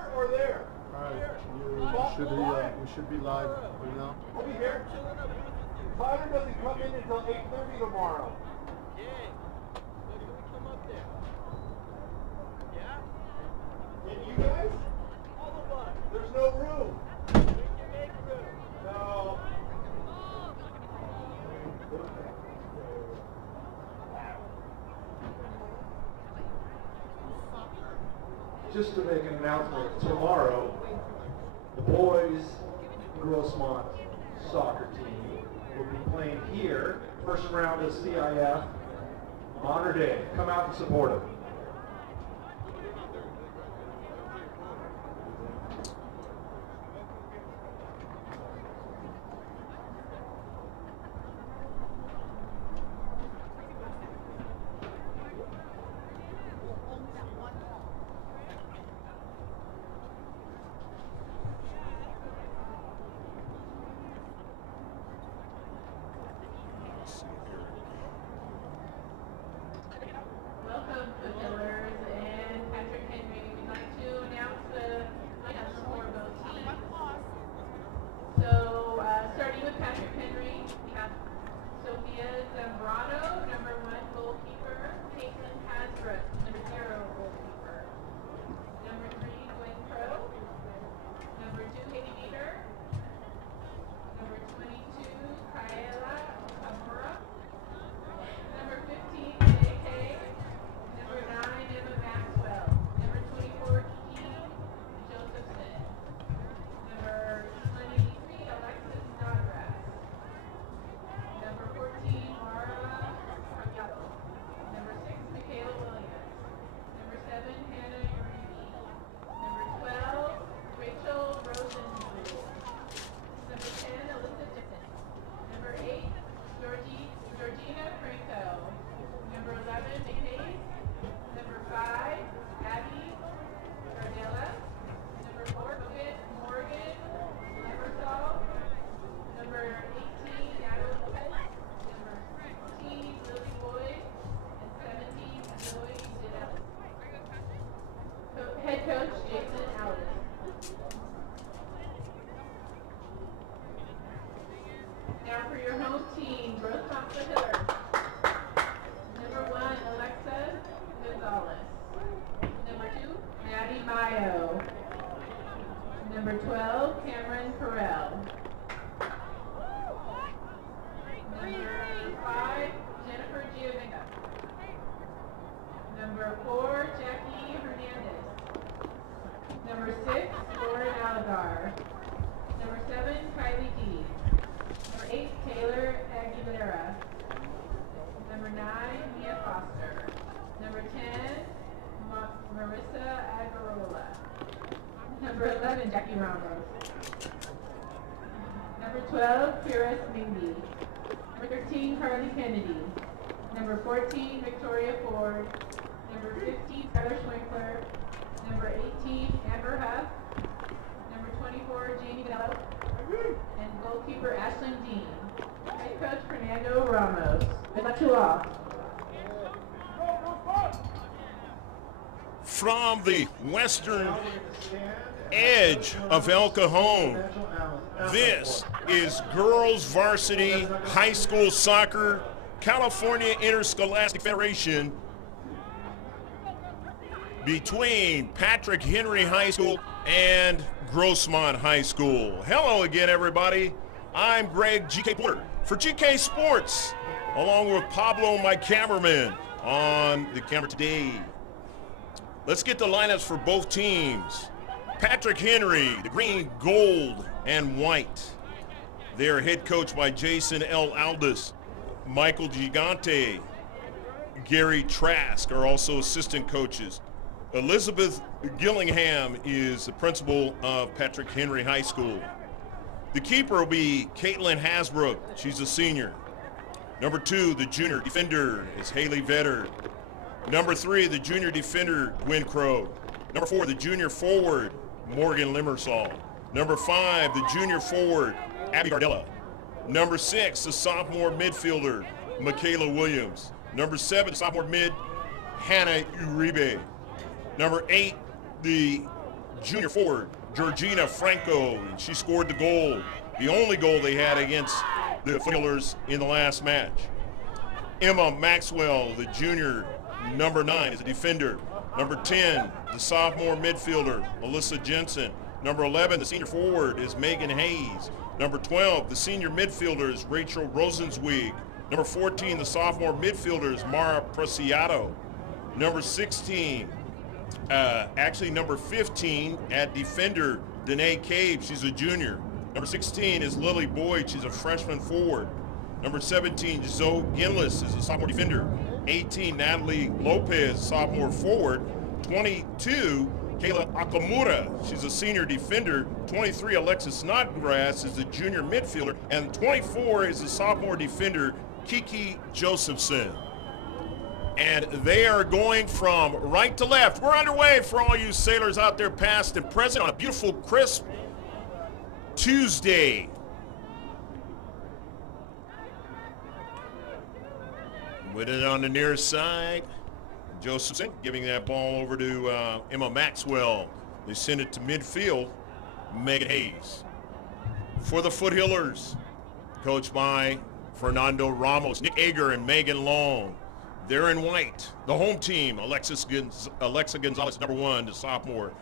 here or there? All right, we should be live right now. We'll be here. Tyler doesn't come in until 8:30 tomorrow. Yeah. So can we come up there? Yeah? And you guys? All of us. There's no room. We can make room. No. Just to make an announcement, tomorrow, the boys Grossmont soccer team will be playing here, first round of CIF, Honor Day. Come out and support them. Welcome, fulfillers, and Patrick Henry. We'd like to announce the lineups for both teams. So, starting with Patrick Henry, we have Sophia Zambrano, number 1 goalkeeper, Caitlin Hasbrook, number 0 goalkeeper, number 3, Gwen Crow, number 2, Haley Meter, number 22, Kyla Amora, number 15, J.K., number 9, Emma Maxwell, number 24, Kiki Josephson, number 23, Alexis Snodgrass, number 14, Mara Cambiato, number 6, Michaela Williams, number 7, Hannah Uribe, number 12, Rachel Rosenblum, number 10, Alyssa Dixon, number 8, Georgina Franco, number 11, McKay, number 5, Abby Gardella, number 4, Morgan Leversall, number 18, Natalie Lopez, number 16, Lily Boyd, and 17, Zoe Dinelli. Head coach, Jason Allen. Now for your home team, Grossmont Fulfillers. Number 1, Alexa Gonzalez. Number 2, Maddie Mayo. Number 12, Cameron Carell. Number 5, Jennifer Giovanna. Number 4, Jackie Hernandez. Number 6, Lauren Alagar. Number 7, Kylie D. Number 8, Taylor Aguilera. Number 9, Mia Foster. Number 10, Marissa Agarola. Number 11, Jackie Ramos. Number 12, Firas Mingy. Number 13, Carly Kennedy. Number 14, Victoria Ford. Number 15, Tyler Schwinkler. Number 18, Amber Huff. Number 24, Jamie Gallo. And goalkeeper, Ashlyn Dean. Head coach, Fernando Ramos. Good luck to all. From the western edge of El Cajon, this is Girls Varsity High School Soccer, California Interscholastic Federation, between Patrick Henry High School and Grossmont High School. Hello again, everybody. I'm Greg GK Porter for GK Sports, along with Pablo, my cameraman, on the camera today. Let's get the lineups for both teams. Patrick Henry, the green, gold, and white. They're head coached by Jason L. Aldis. Michael Gigante, Gary Trask are also assistant coaches. Elizabeth Gillingham is the principal of Patrick Henry High School. The keeper will be Caitlin Hasbrook. She's a senior. Number 2, the junior defender, is Haley Vetter. Number 3, the junior defender, Gwen Crow. Number 4, the junior forward, Morgan Limersall. Number 5, the junior forward, Abby Gardella. Number 6, the sophomore midfielder, Michaela Williams. Number 7, sophomore mid, Hannah Uribe. Number 8, the junior forward, Georgina Franco, and she scored the goal, the only goal they had against the Footillers in the last match. Emma Maxwell, the junior, number 9, is a defender. Number 10, the sophomore midfielder, Melissa Jensen. Number 11, the senior forward, is Megan Hayes. Number 12, the senior midfielder is Rachel Rosenzweig. Number 14, the sophomore midfielder is Mara Preciado. Number 16, number 15 at defender, Danae Cave, she's a junior. Number 16 is Lily Boyd, she's a freshman forward. Number 17, Zoe Ginlis is a sophomore defender. 18, Natalie Lopez, sophomore forward. 22, Kayla Akamura, she's a senior defender. 23, Alexis Snodgrass is a junior midfielder. And 24 is a sophomore defender, Kiki Josephson. And they are going from right to left. We're underway for all you sailors out there past and present on a beautiful, crisp Tuesday. With it on the near side, Josephson giving that ball over to Emma Maxwell. They send it to midfield, Megan Hayes. For the Foothillers, coached by Fernando Ramos, Nick Ager, and Megan Long. They're in white. The home team, Alexa Gonzalez, number 1, the sophomore.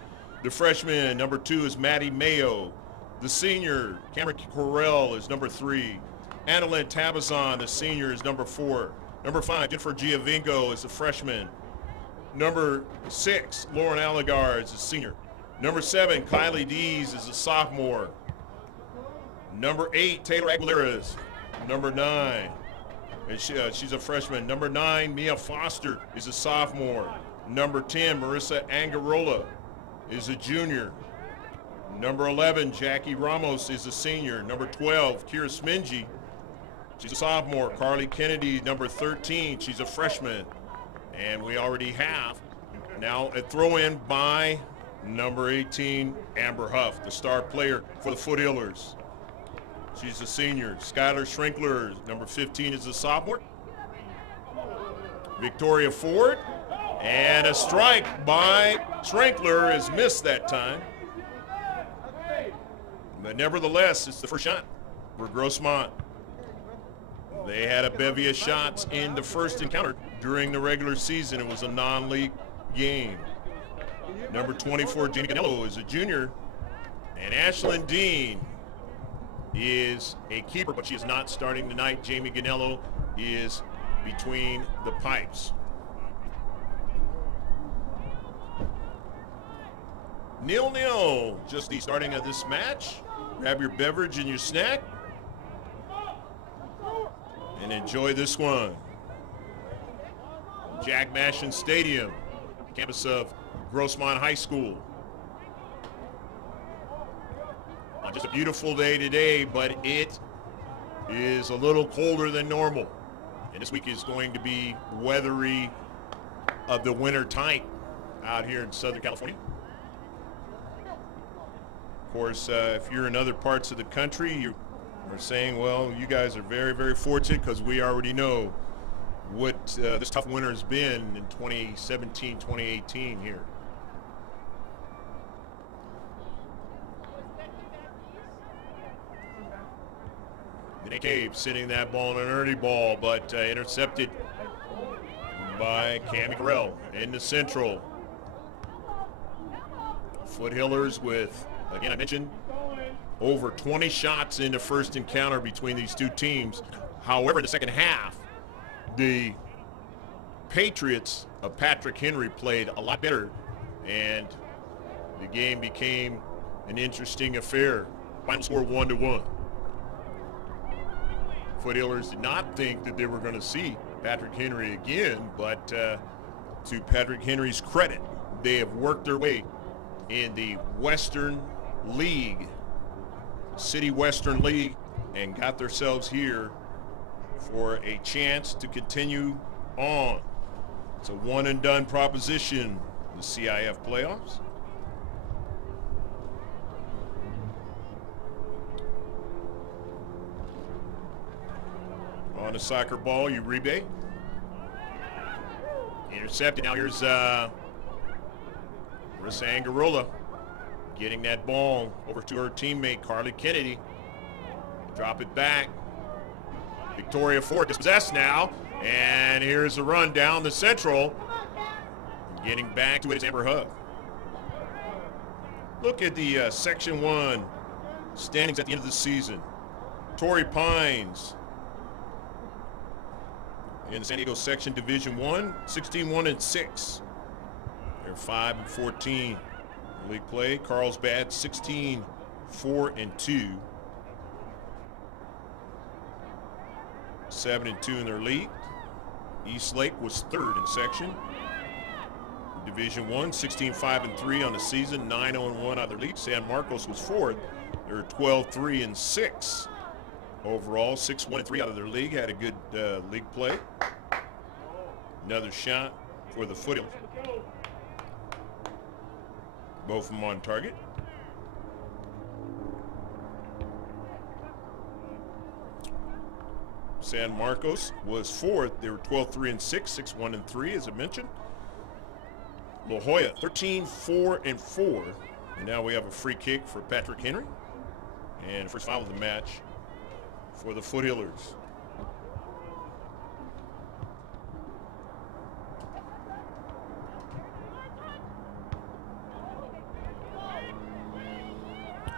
The freshman, number 2, is Maddie Mayo. The senior, Cameron Correll, is number 3. Annalyn Tabazon, the senior, is number 4. Number 5, Jennifer Giovinco is the freshman. Number 6, Lauren Allegar is the senior. Number 7, Kylie Dees is a sophomore. Number 8, Taylor Aguilera is number 9. And she's a freshman. Number 9, Mia Foster is a sophomore. Number 10, Marissa Angarola is a junior. Number 11, Jackie Ramos is a senior. Number 12, Kira Smingy, she's a sophomore. Carly Kennedy, number 13, she's a freshman. And we already have now a throw-in by number 18, Amber Huff, the star player for the Foothillers. She's a senior. Skylar Schrinkler, number 15, is a sophomore. Victoria Ford, and a strike by Schrinkler is missed that time. But nevertheless, it's the first shot for Grossmont. They had a bevy of shots in the first encounter during the regular season. It was a non-league game. Number 24, Jamie Ganello, is a junior. And Ashlyn Dean is a keeper, but she is not starting tonight. Jamie Ganello is between the pipes. 0-0, just the starting of this match. Grab your beverage and your snack and enjoy this one. Jack Mashin Stadium, campus of Grossmont High School. Just a beautiful day today, but it is a little colder than normal. And this week is going to be weathery of the winter type out here in Southern California. Of course, if you're in other parts of the country, you're saying, well, you guys are very, very fortunate because we already know what this tough winter has been in 2017, 2018 here. Nick Abe sending that ball in an early ball, but intercepted by Cammie Correll in the central. Foothillers with, again, I mentioned, over 20 shots in the first encounter between these two teams. However, in the second half, the Patriots of Patrick Henry played a lot better, and the game became an interesting affair. Final score 1-1. Foothillers did not think that they were going to see Patrick Henry again, but to Patrick Henry's credit, they have worked their way in the Western League, City Western League, and got themselves here for a chance to continue on. It's a one-and-done proposition, the CIF playoffs. On a soccer ball, Uribe. Intercepted. Now here's Marissa Angarola. Getting that ball over to her teammate, Carly Kennedy. Drop it back. Victoria Ford dispossessed now. And here's a run down the central. Getting back to it is Amber Hug. Look at the Section 1 standings at the end of the season. Torrey Pines in the San Diego Section Division 1, 16-1-6. They're 5-14 in league play. Carlsbad 16-4-2. 7-2 in their league. Eastlake was third in section. Division 1, 16-5-3 on the season, 9-0-1 out of their league. San Marcos was fourth. They're 12-3-6 overall, 6-1-3 out of their league. Had a good league play. Another shot for the Foothills. Both of them on target. San Marcos was fourth. They were 12-3-6, 6-1-3, as I mentioned. La Jolla, 13-4-4. And now we have a free kick for Patrick Henry. And first foul of the match for the Foothillers.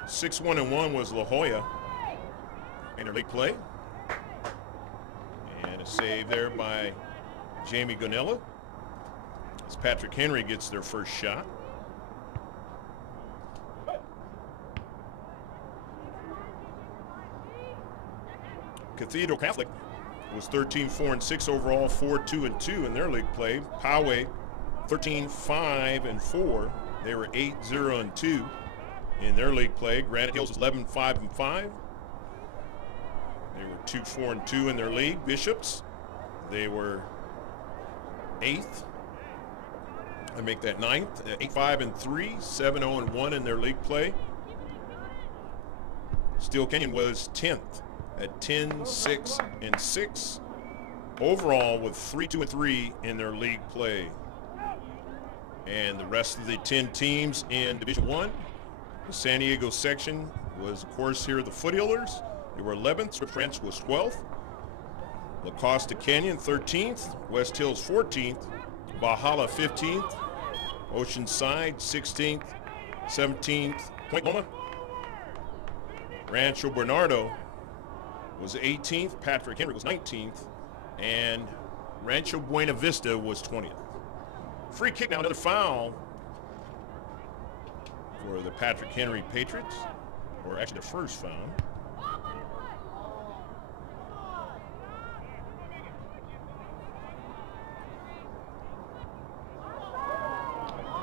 Six 1-1 was La Jolla in their league play. And a save there by Jamie Gonella as Patrick Henry gets their first shot. Cathedral Catholic was 13-4-6 overall, 4-2-2 in their league play. Poway 13-5-4. They were 8-0-2 in their league play. Granite Hills was 11-5-5. They were 2-4-2 in their league. Bishops, they were 8th. I make that 9th. 8-5-3, 7-0-1 in their league play. Steel Canyon was 10th at 10-6-6 overall, with 3-2-3 in their league play. And the rest of the 10 teams in Division 1, the San Diego section was, of course, here the Foothillers. They were 11th. Swift Ranch was 12th. La Costa Canyon 13th. West Hills 14th. Valhalla 15th. Oceanside 16th. 17th. Point Loma. Rancho Bernardo was 18th. Patrick Henry was 19th. And Rancho Buena Vista was 20th. Free kick now, another foul for the Patrick Henry Patriots, or actually their first foul.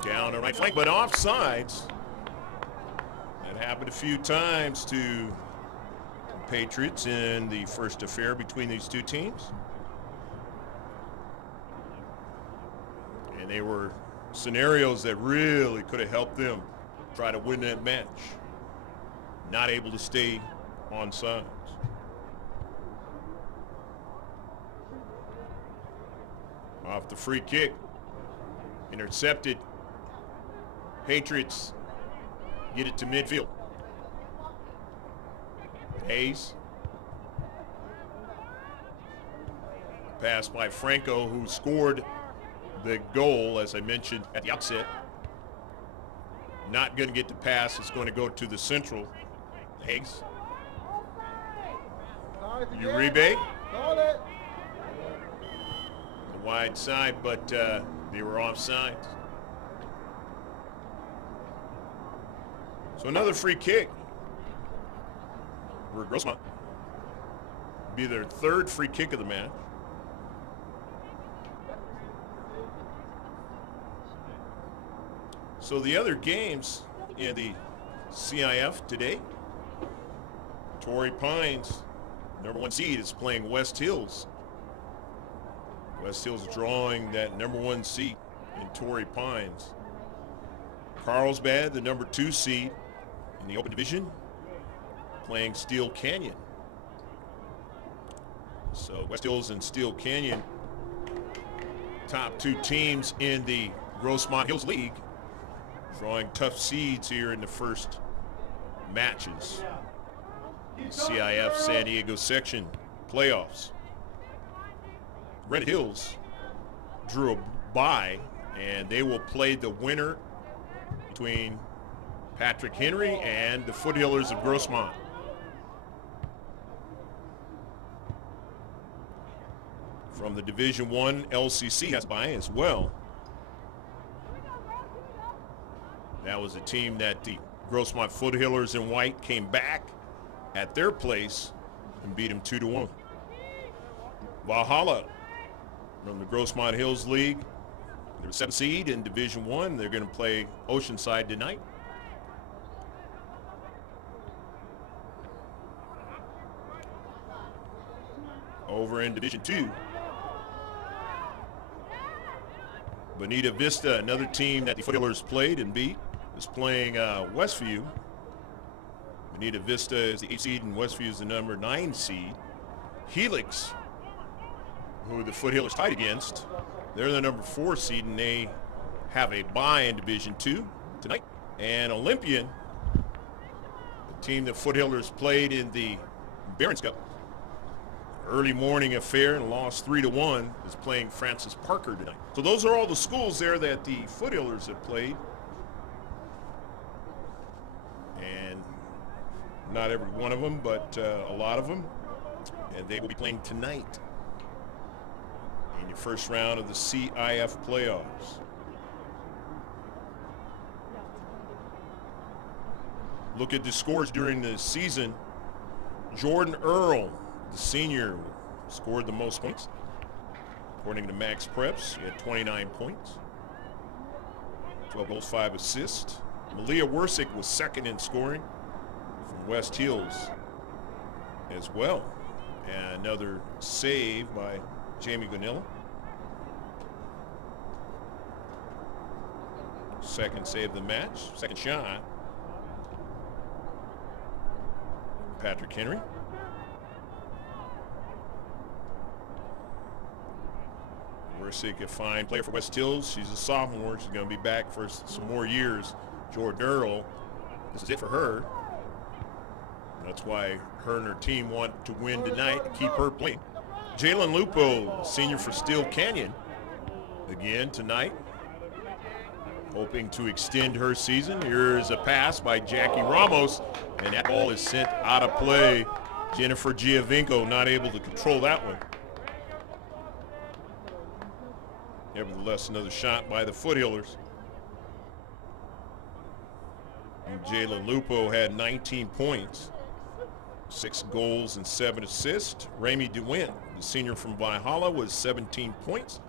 Down the right flank, but offsides. That happened a few times to the Patriots in the first affair between these two teams. And they were scenarios that really could have helped them try to win that match. Not able to stay on sides. Off the free kick. Intercepted. Patriots get it to midfield. Hayes. Pass by Franco, who scored the goal, as I mentioned at the outset. Not going to get the pass. It's going to go to the central. Hayes. Uribe. The wide side, but they were offside. So another free kick for Grossmont. Be their third free kick of the match. So the other games in the CIF today, Torrey Pines, #1 seed, is playing West Hills. West Hills drawing that #1 seed in Torrey Pines. Carlsbad, the #2 seed in the open division, playing Steel Canyon. So West Hills and Steel Canyon, top two teams in the Grossmont Hills League. drawing tough seeds here in the first matches. CIF San Diego section playoffs. Red Hills drew a bye, and they will play the winner between Patrick Henry and the Foothillers of Grossmont. From the Division I, LCC has bye as well. That was a team that the Grossmont Foothillers in white came back at their place and beat them 2-1. Valhalla from the Grossmont Hills League, they're 7th seed in Division I. They're going to play Oceanside tonight. Over in Division II, Bonita Vista, another team that the Foothillers played and beat, is playing Westview. Bonita Vista is the 8th seed and Westview is the number 9 seed. Helix, who the Foothillers tied against, they're the number 4 seed and they have a bye in Division II tonight. And Olympian, the team that Foothillers played in the Barron's Cup early morning affair and lost 3-1, is playing Francis Parker tonight. So those are all the schools there that the Foothillers have played. And not every one of them, but a lot of them. And they will be playing tonight in your first round of the CIF playoffs. Look at the scores during the season. Jordan Earl, the senior, scored the most points. According to Max Preps, he had 29 points. 12 goals, 5 assists. Malia Wersick was second in scoring from West Hills as well. And another save by Jamie Gunilla. Second save of the match, second shot. Patrick Henry. Wersick, a fine player for West Hills. She's a sophomore. She's going to be back for some more years. Jordan Earl, this is it for her. That's why her and her team want to win tonight to keep her playing. Jalen Lupo, senior for Steel Canyon, again tonight, hoping to extend her season. Here's a pass by Jackie Ramos, and that ball is sent out of play. Jennifer Giovinco not able to control that one. Nevertheless, another shot by the Foothillers. And Jalen Lupo had 19 points, 6 goals and 7 assists. Ramey DeWint, the senior from Valhalla, was 17 points,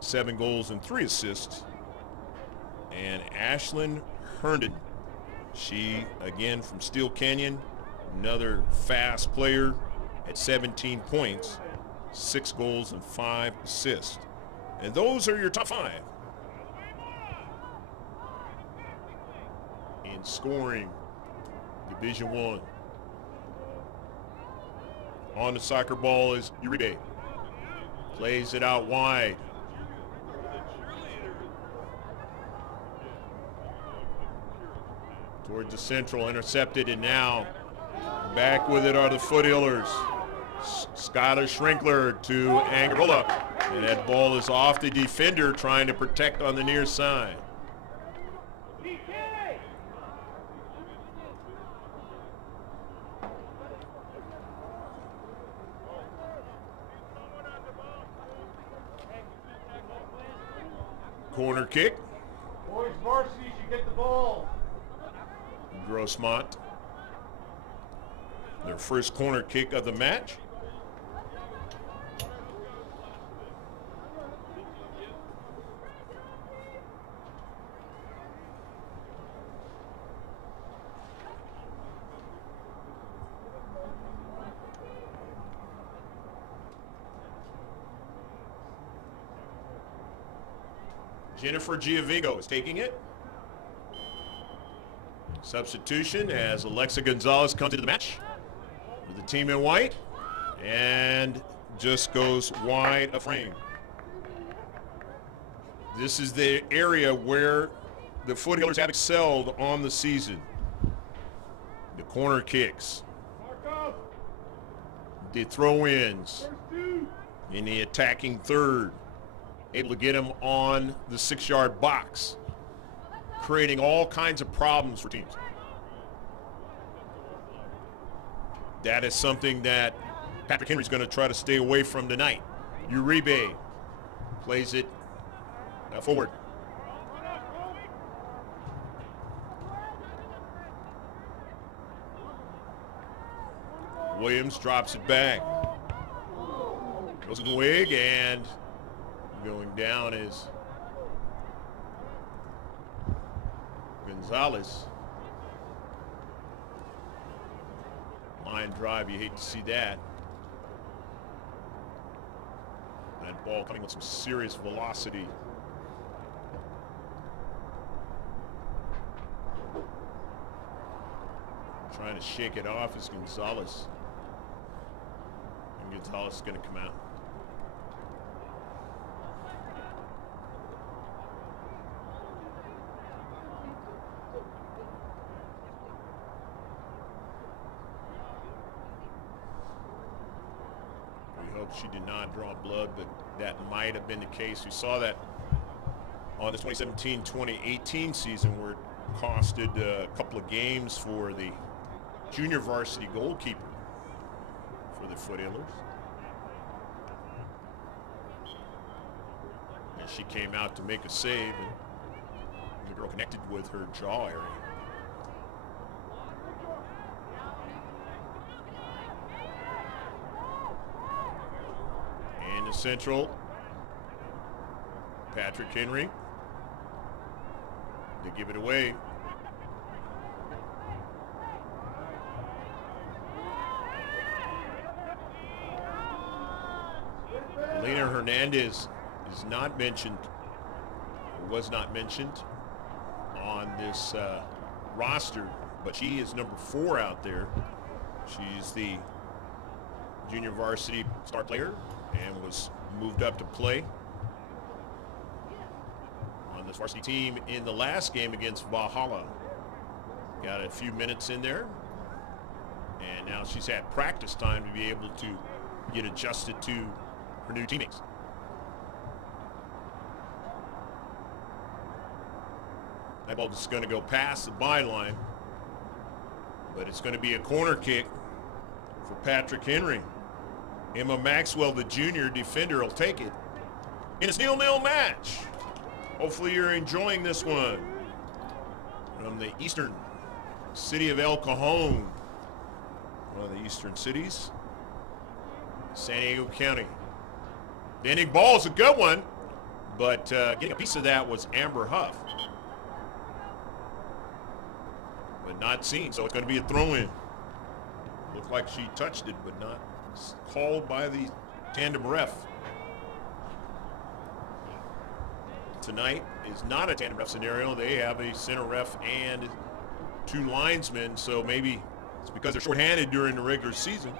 7 goals and 3 assists. And Ashlyn Herndon, she again from Steel Canyon, another fast player at 17 points, 6 goals and 5 assists. And those are your top 5 in scoring Division I. On the soccer ball is Uribe. Plays it out wide. Towards the central, intercepted, and now back with it are the Foothillers. Skylar Schrinkler to Angarola, and that ball is off the defender trying to protect on the near side. Corner kick. Boys, varsity should get the ball. Grossmont, their first corner kick of the match. Jennifer Giovinco is taking it. Substitution as Alexa Gonzalez comes into the match with the team in white and just goes wide of frame. This is the area where the Foothillers have excelled on the season. The corner kicks, the throw-ins, in the attacking third, able to get him on the 6-yard box, creating all kinds of problems for teams. That is something that Patrick Henry's going to try to stay away from tonight. Uribe plays it forward. Williams drops it back. Goes in the wig, and going down is Gonzalez. Line drive, you hate to see that. That ball coming with some serious velocity. Trying to shake it off is Gonzalez. And Gonzalez is going to come out. We hope she did not draw blood, but that might have been the case. We saw that on the 2017-2018 season where it costed a couple of games for the junior varsity goalkeeper for the Foothillers. And she came out to make a save, and the girl connected with her jaw area. And the central, Patrick Henry. They give it away. Elena Hernandez is not mentioned, or was not mentioned on this roster, but she is number 4 out there. She's the junior varsity star player and was moved up to play on this varsity team in the last game against Valhalla. Got a few minutes in there, and now she's had practice time to be able to get adjusted to her new teammates. That ball is going to go past the byline, but it's going to be a corner kick for Patrick Henry. Emma Maxwell, the junior defender, will take it. And it's 0-0 match. Hopefully you're enjoying this one. From the eastern city of El Cajon, one of the eastern cities, San Diego County. The ending ball is a good one, but getting a piece of that was Amber Huff. But not seen, so it's going to be a throw-in. Looked like she touched it, but not called by the tandem ref. Tonight is not a tandem ref scenario. They have a center ref and 2 linesmen, so maybe it's because they're shorthanded during the regular season.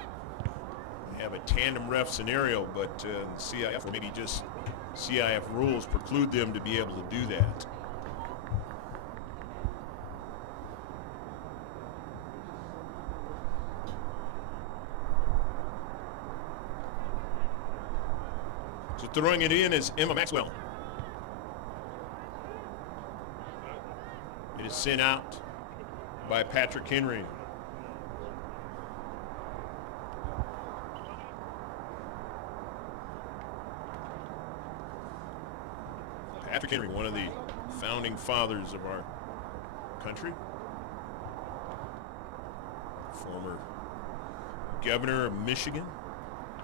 They have a tandem ref scenario, but CIF, or maybe just CIF rules, preclude them to be able to do that. So throwing it in is Emma Maxwell. It is sent out by Patrick Henry. Patrick Henry, one of the founding fathers of our country. Former governor of Michigan,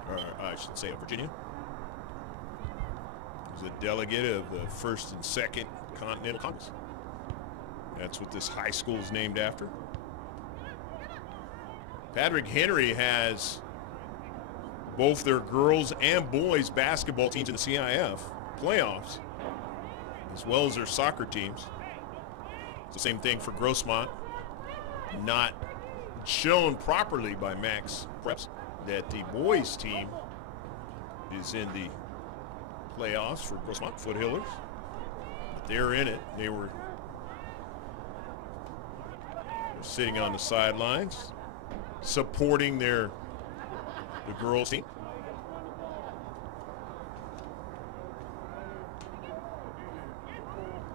or I should say of Virginia. He was a delegate of the First and Second Continental Congress. That's what this high school is named after. Patrick Henry has both their girls and boys basketball teams in the CIF playoffs, as well as their soccer teams. It's the same thing for Grossmont. Not shown properly by Max Preps that the boys team is in the playoffs for Grossmont Foothillers. But they're in it. They were sitting on the sidelines, supporting the girls team.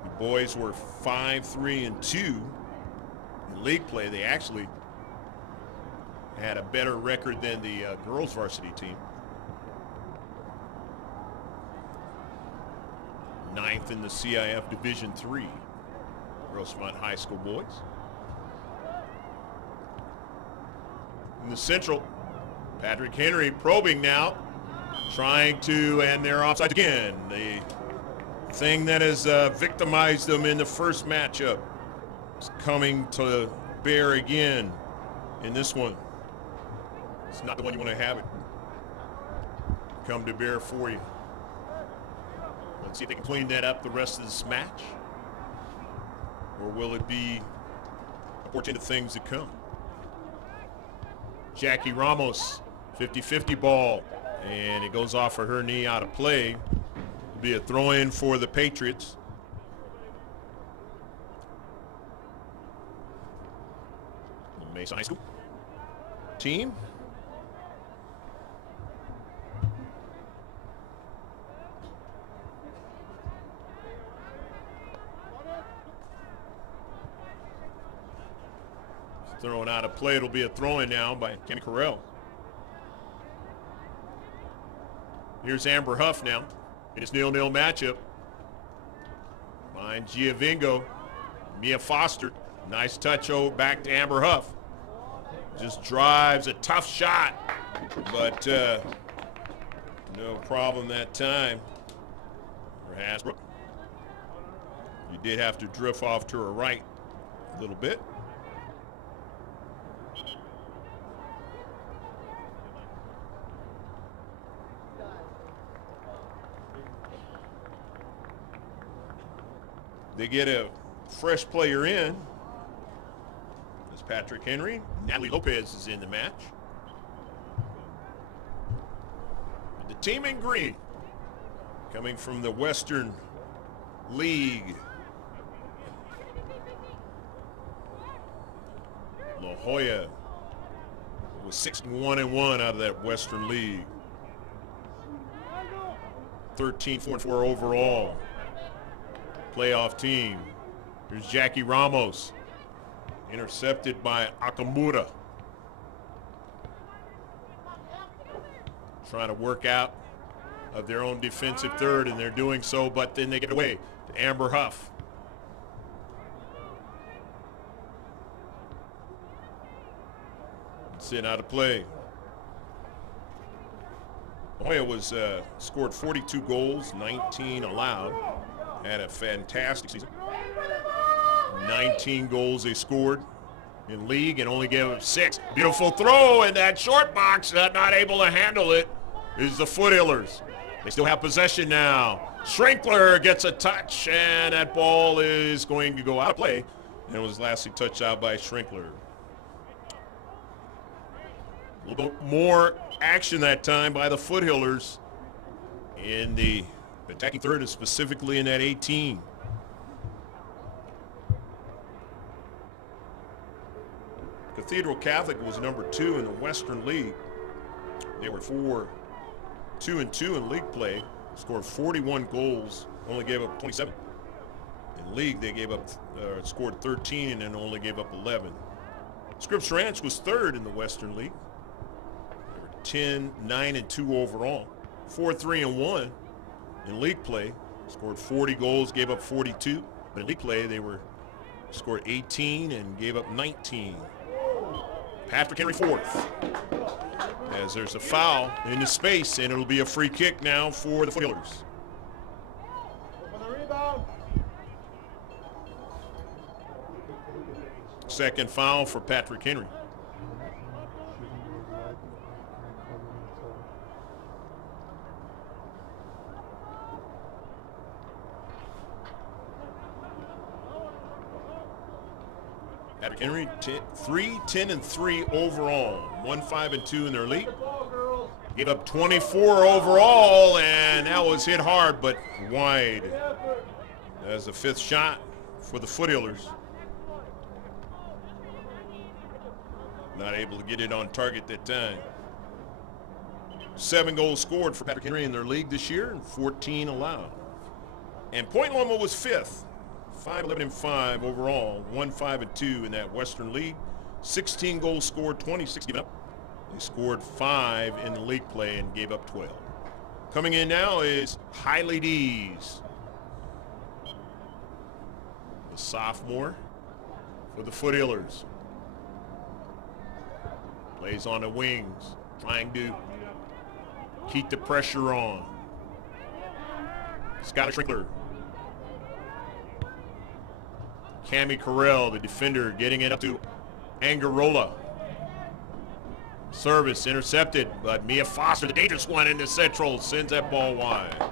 The boys were 5-3-2 in league play. They actually had a better record than the girls varsity team. 9th in the CIF Division III, Grossmont High School boys. In the Central, Patrick Henry probing now, trying to, and they're offside again. The thing that has victimized them in the first matchup is coming to bear again in this one. It's not the one you want to have it come to bear for you. Let's see if they can clean that up the rest of this match. Or will it be a portent of things to come? Jackie Ramos, 50-50 ball, and it goes off of her knee out of play. It'll be a throw-in for the Patriots. Mesa High School team. Thrown out of play. It'll be a throw-in now by Kenny Carell. Here's Amber Huff now. It's 0-0 matchup. Behind Giovingo. Mia Foster. Nice touch back to Amber Huff. Just drives a tough shot, but no problem that time for Hasbrook. You did have to drift off to her right a little bit. They get a fresh player in. That's Patrick Henry. Natalie Lopez is in the match. The team in green, coming from the Western League. La Jolla was 6-1-1 out of that Western League. 13-4-4 overall. Playoff team. Here's Jackie Ramos, intercepted by Akamura. Trying to work out of their own defensive third, and they're doing so, but then they get away to Amber Huff. Sitting out of play. Hoya was scored 42 goals, 19 allowed. Had a fantastic season. 19 goals they scored in league and only gave up 6. Beautiful throw in that short box. Not able to handle it is the Foothillers. They still have possession now. Schrinkler gets a touch, and that ball is going to go out of play. And it was lastly touched out by Schrinkler. A little bit more action that time by the Foothillers in the attacking third, and specifically in that 18. Cathedral Catholic was number 2 in the Western League. They were 4-2-2 in league play. Scored 41 goals, only gave up 27. In league, they gave up, scored 13 and then only gave up 11. Scripps Ranch was 3rd in the Western League. They were 10-9-2 overall. 4-3-1 in league play. Scored 40 goals, gave up 42. But in league play, they scored 18 and gave up 19. Patrick Henry 4th. As there's a foul in the space, and it'll be a free kick now for the Foothillers. Second foul for Patrick Henry. Patrick Henry, 3-10-3 overall, 1-5-2 in their league. Gave up 24 overall, and that was hit hard but wide. That's the 5th shot for the Foothillers. Not able to get it on target that time. 7 goals scored for Patrick Henry in their league this year and 14 allowed. And Point Loma was 5th. 5-11-5 overall, 1-5-2 in that Western League. 16 goals scored, 26 given up. They scored 5 in the league play and gave up 12. Coming in now is Hiley Dees, the sophomore for the Foothillers. Plays on the wings, trying to keep the pressure on. Scott Schrinkler. Cammy Carell, the defender, getting it up to Angarola. Service intercepted, but Mia Foster, the dangerous one into central, sends that ball wide.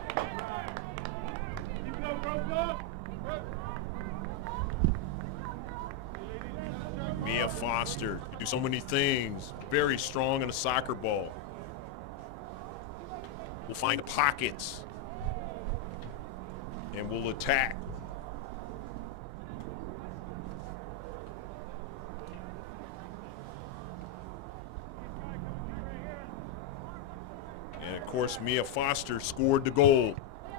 Mia Foster can do so many things. Very strong in a soccer ball. Will find the pockets and will attack. And of course, Mia Foster scored the goal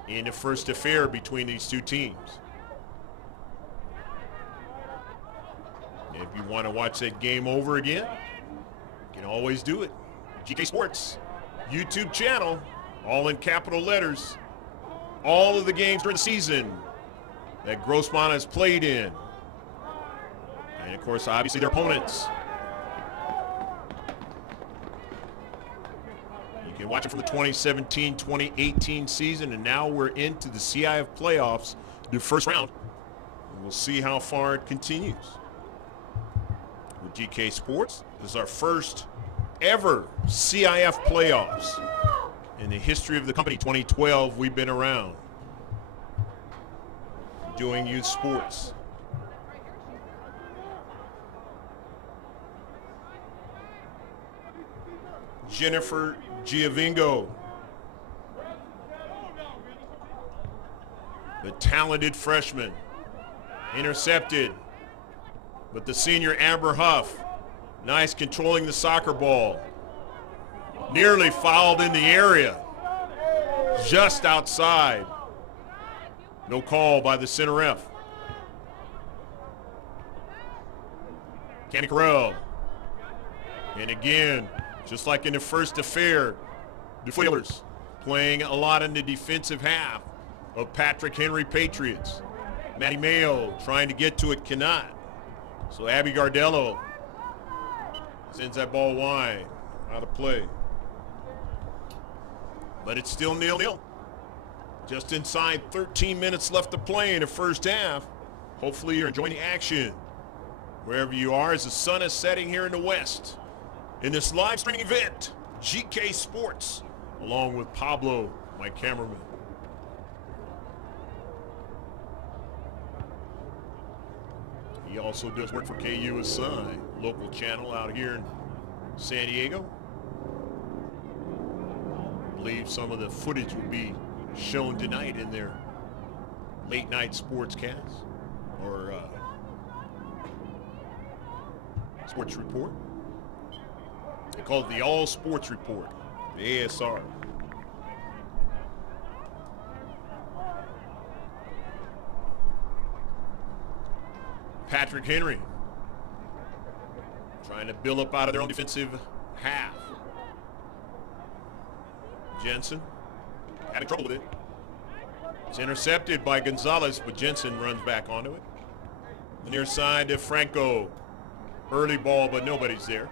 in the first affair between these two teams. And if you want to watch that game over again, you can always do it. GK Sports YouTube channel, all in capital letters. All of the games during the season that Grossmont has played in. And of course, obviously their opponents. You can watch it from the 2017-2018 season, and now we're into the CIF playoffs, the first round. And we'll see how far it continues. With GK Sports, this is our first ever CIF playoffs. In the history of the company, 2012, we've been around doing youth sports. Jennifer Giovingo, the talented freshman, intercepted, but the senior Amber Huff, nice controlling the soccer ball. Nearly fouled in the area, just outside. No call by the center ref. Kenny Carell. And again, just like in the first affair, the Foothillers playing a lot in the defensive half of Patrick Henry Patriots. Maddie Mayo trying to get to it, cannot. So Abby Gardello sends that ball wide, out of play. But it's still 0-0. Just inside 13 minutes left to play in the first half. Hopefully you're enjoying the action wherever you are as the sun is setting here in the west. In this live streaming event, GK Sports, along with Pablo, my cameraman. He also does work for KUSI, local channel out here in San Diego. I believe some of the footage will be shown tonight in their late night sportscast or sports report. They call it the All Sports Report, the ASR. Patrick Henry trying to build up out of their own defensive half. Jensen having trouble with it. It's intercepted by Gonzalez, but Jensen runs back onto it. The near side to Franco. Early ball, but nobody's there.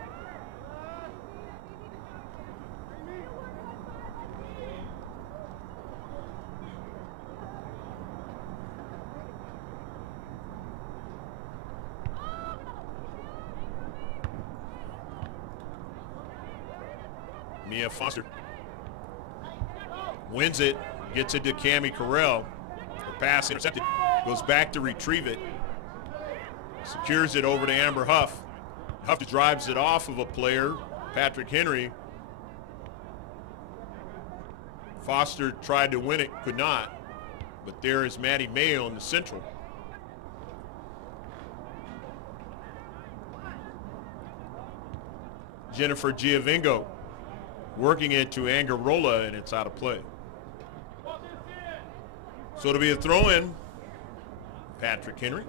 Mia Foster wins it, gets it to Cammy Carell. The pass intercepted, goes back to retrieve it. Secures it over to Amber Huff. Huff drives it off of a player, Patrick Henry. Foster tried to win it, could not. But there is Maddie Mayo in the central. Jennifer Giovingo working it to Angarola, and it's out of play. So it'll be a throw-in. Patrick Henry.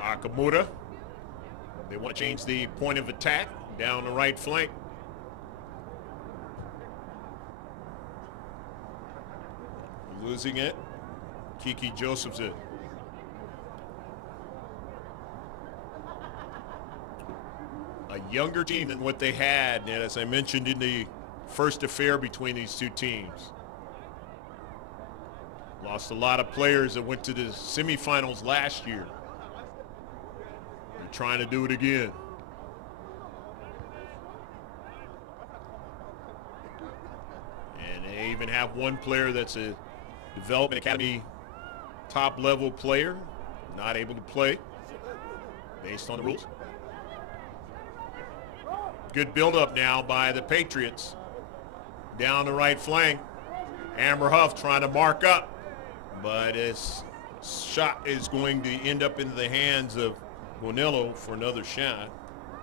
Akamura. They want to change the point of attack down the right flank. Losing it. Kiki Josephson. A younger team than what they had, and as I mentioned in the first affair between these two teams. Lost a lot of players that went to the semifinals last year. They're trying to do it again. And they even have one player that's a Development Academy top level player, not able to play based on the rules. Good build-up now by the Patriots. Down the right flank. Amber Huff trying to mark up, but his shot is going to end up in the hands of Bonello for another shot.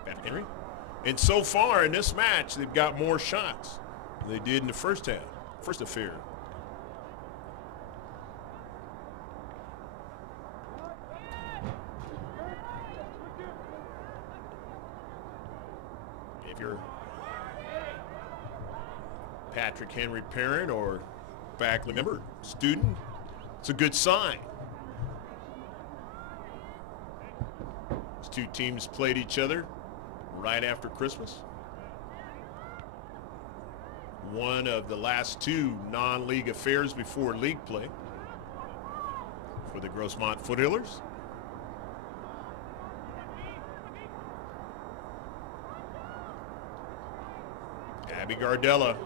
Patrick Henry. And so far in this match, they've got more shots than they did in the first half, first affair. If you're Patrick Henry parent or faculty member, student, it's a good sign. These two teams played each other right after Christmas. One of the last two non-league affairs before league play for the Grossmont Foothillers. Abby Gardella,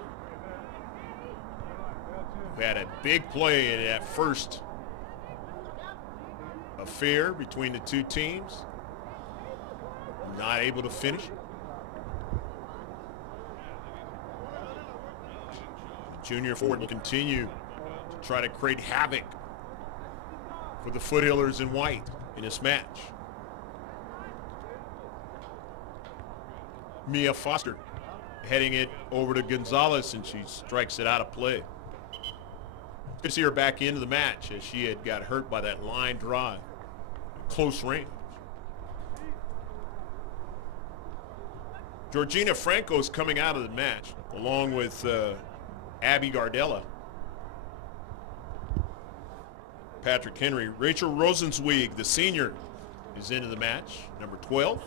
who had a big play in that first affair between the two teams, not able to finish. The junior forward will continue to try to create havoc for the Foothillers in white in this match. Mia Foster heading it over to Gonzalez, and she strikes it out of play. Good to see her back into the match as she had got hurt by that line drive at close range. Georgina Franco is coming out of the match along with Abby Gardella. Patrick Henry. Rachel Rosenzweig, the senior, is into the match, number 12.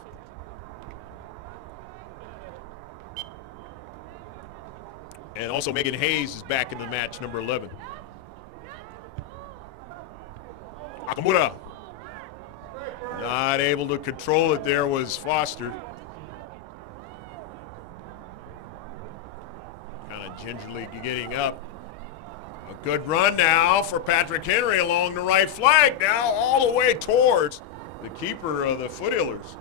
And also Megan Hayes is back in the match, number 11. Akamura. Not able to control it there was Foster. Kind of gingerly getting up. A good run now for Patrick Henry along the right flank, now all the way towards the keeper of the Foothillers.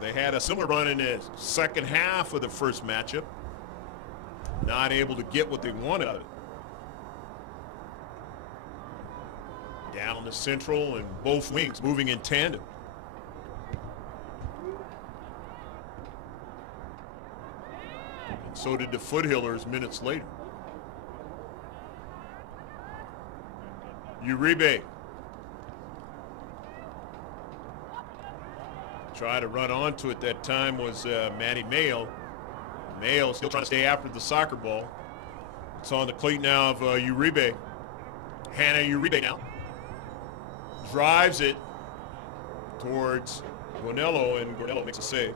They had a similar run in the second half of the first matchup. Not able to get what they wanted out of it. Down the central and both wings moving in tandem. And so did the Foothillers minutes later. Uribe. Tried to run onto it that time was Maddie Mayo. Mayo still trying to stay after the soccer ball. It's on the cleat now of Uribe. Hannah Uribe now. Drives it towards Gornello, and Gornello makes a save.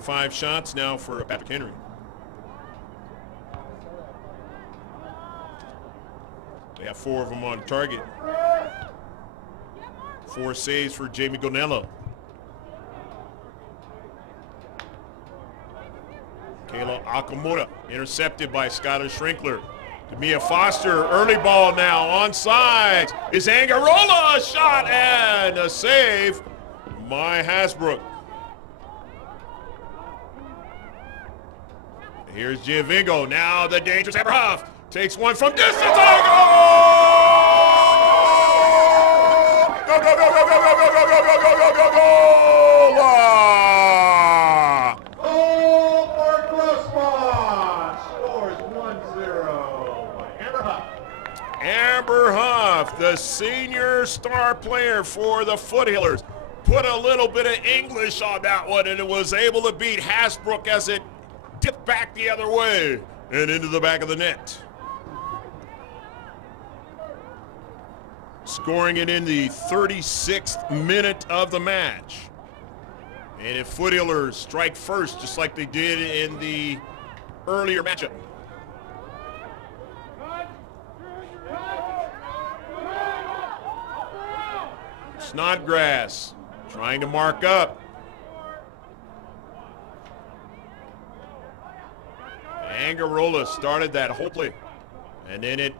5 shots now for Patrick Henry. They have 4 of them on target. 4 saves for Jamie Gonello. Kayla Akamura intercepted by Skylar Schrinkler. To Mia Foster, early ball now, onside. Is Angarola, a shot and a save by Hasbrook. Here's Giovingo. Now the dangerous Amber Huff takes one from distance. Oh, goal! Go, go, go, go, go, go, go, go, go, go, go, go, go! Goal for Grossmont. Scores 1-0 by Amber Huff. Amber Huff, the senior star player for the Foothillers, put a little bit of English on that one, and it was able to beat Hasbrook as it tipped back the other way and into the back of the net. Scoring it in the 36th minute of the match. And if Foothillers strike first, just like they did in the earlier matchup. Snodgrass trying to mark up. Angarola started that whole play, and then it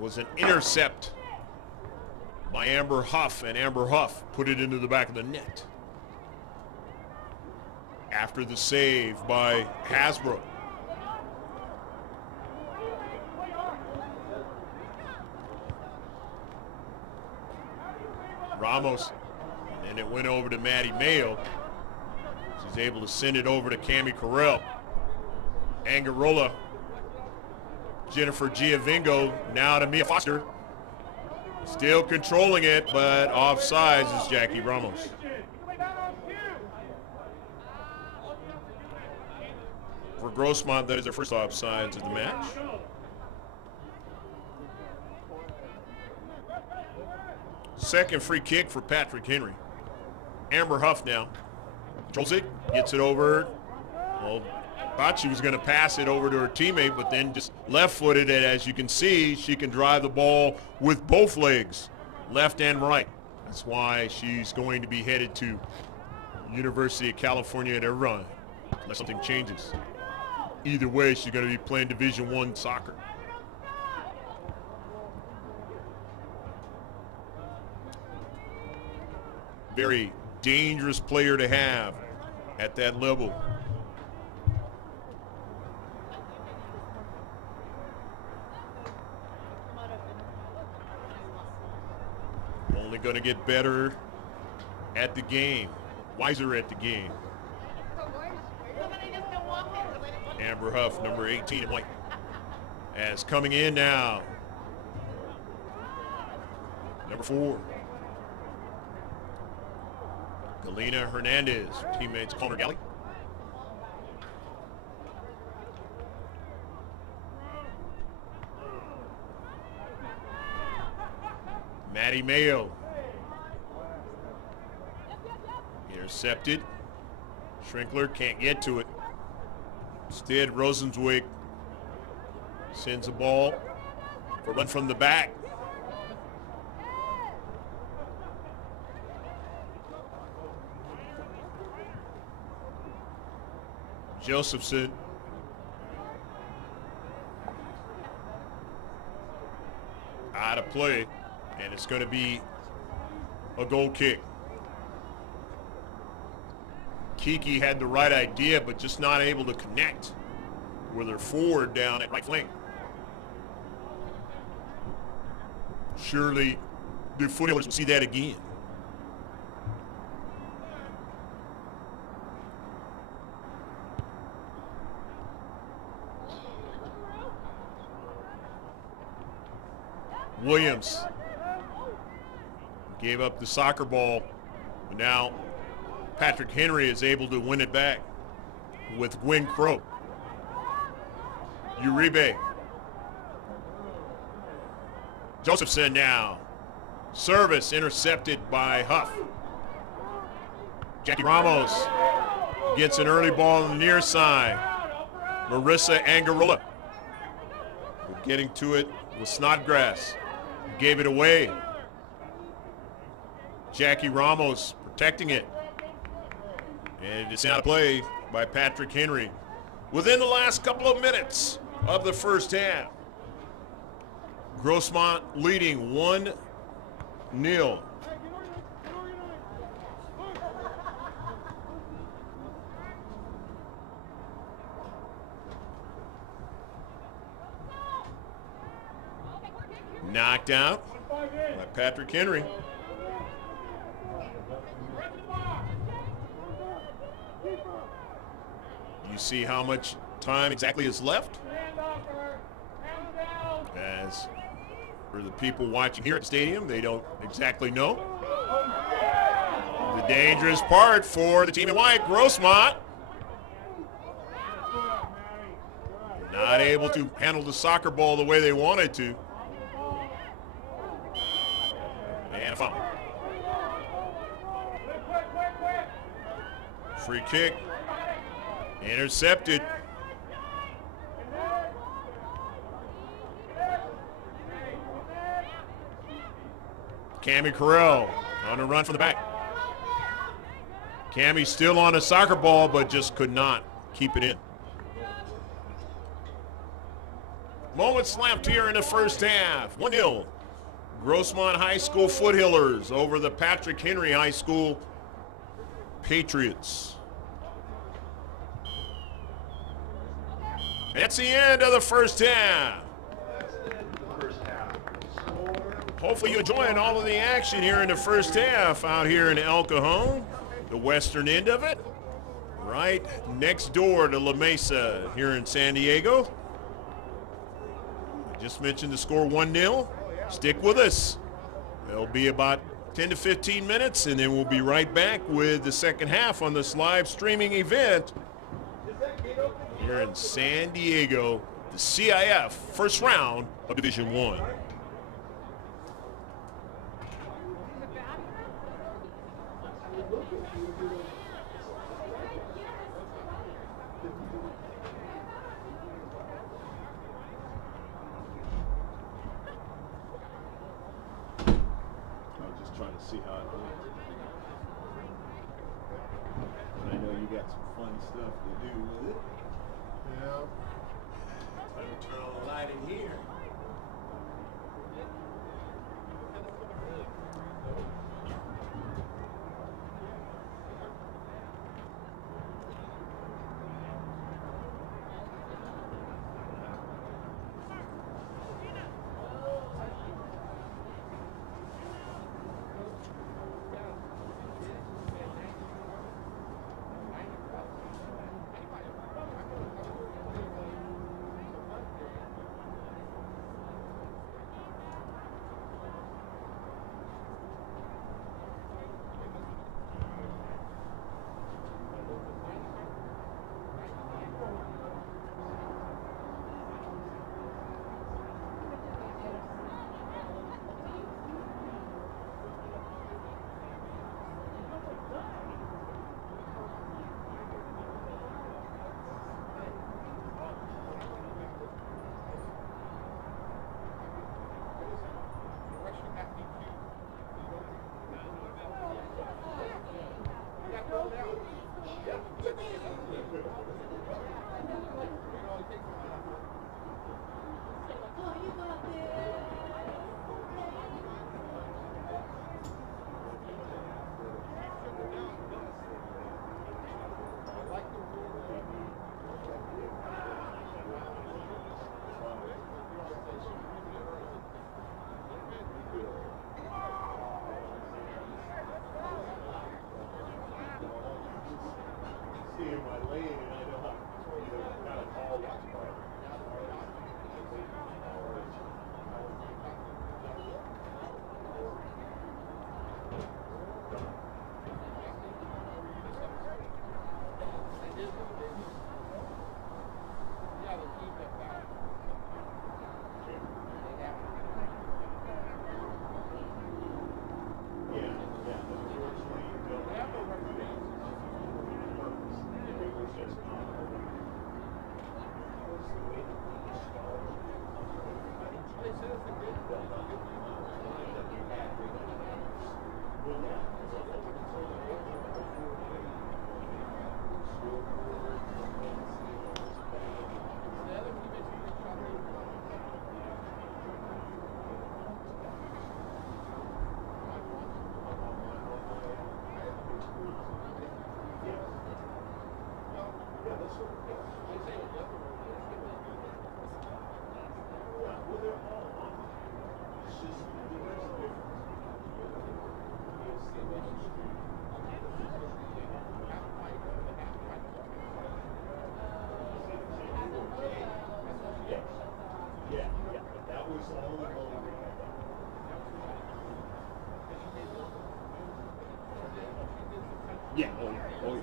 was an intercept by Amber Huff, and Amber Huff put it into the back of the net after the save by Hasbrook. Ramos, and it went over to Maddie Mayo. She's able to send it over to Cammie Carell. Angarola, Jennifer Giovingo, now to Mia Foster. Still controlling it, but offsides is Jackie Ramos. For Grossmont, that is their first offsides of the match. Second free kick for Patrick Henry. Amber Huff now controls it, gets it over. Well, thought she was going to pass it over to her teammate, but then just left-footed it. As you can see, she can drive the ball with both legs, left and right. That's why she's going to be headed to University of California at Irvine, unless something changes. Either way, she's going to be playing Division I soccer. Very dangerous player to have at that level. Only going to get better at the game, wiser at the game. Amber Huff, number 18 in white, as coming in now. Number 4. Galena Hernandez, her teammates Connor Galley. Maddie Mayo. Intercepted. Schrinkler can't get to it. Instead, Rosenzweig sends the ball for a run from the back. Josephson. Out of play, and it's going to be a goal kick. Kiki had the right idea, but just not able to connect with her forward down at right flank. Surely the Foothillers will see that again. Williams gave up the soccer ball, but now Patrick Henry is able to win it back with Gwen Crow. Uribe. Josephson now. Service intercepted by Huff. Jackie Ramos gets an early ball on the near side. Marissa Angarola getting to it with Snodgrass. Gave it away. Jackie Ramos protecting it. And it's out of play by Patrick Henry within the last couple of minutes of the first half. Grossmont leading 1-0. knocked out by Patrick Henry. You see how much time exactly is left? As for the people watching here at the stadium, they don't exactly know. The dangerous part for the team in white, Grossmont. Not able to handle the soccer ball the way they wanted to. And a foul. Free kick. Intercepted. Cammy Carell on a run from the back. Cammy still on a soccer ball, but just could not keep it in. Moments left here in the first half. 1-0. Grossmont High School Foothillers over the Patrick Henry High School Patriots. That's the end of the first half. Hopefully you're enjoying all of the action here in the first half out here in El Cajon, the western end of it, right next door to La Mesa here in San Diego. I just mentioned the score 1-0. Stick with us. It'll be about 10 to 15 minutes, and then we'll be right back with the second half on this live streaming event here in San Diego, the CIF first round of Division I. See how it went. And I know you got some fun stuff to do with it. Yeah. Time to turn on the light in here. Yeah. Oh, yeah. Oh, yeah.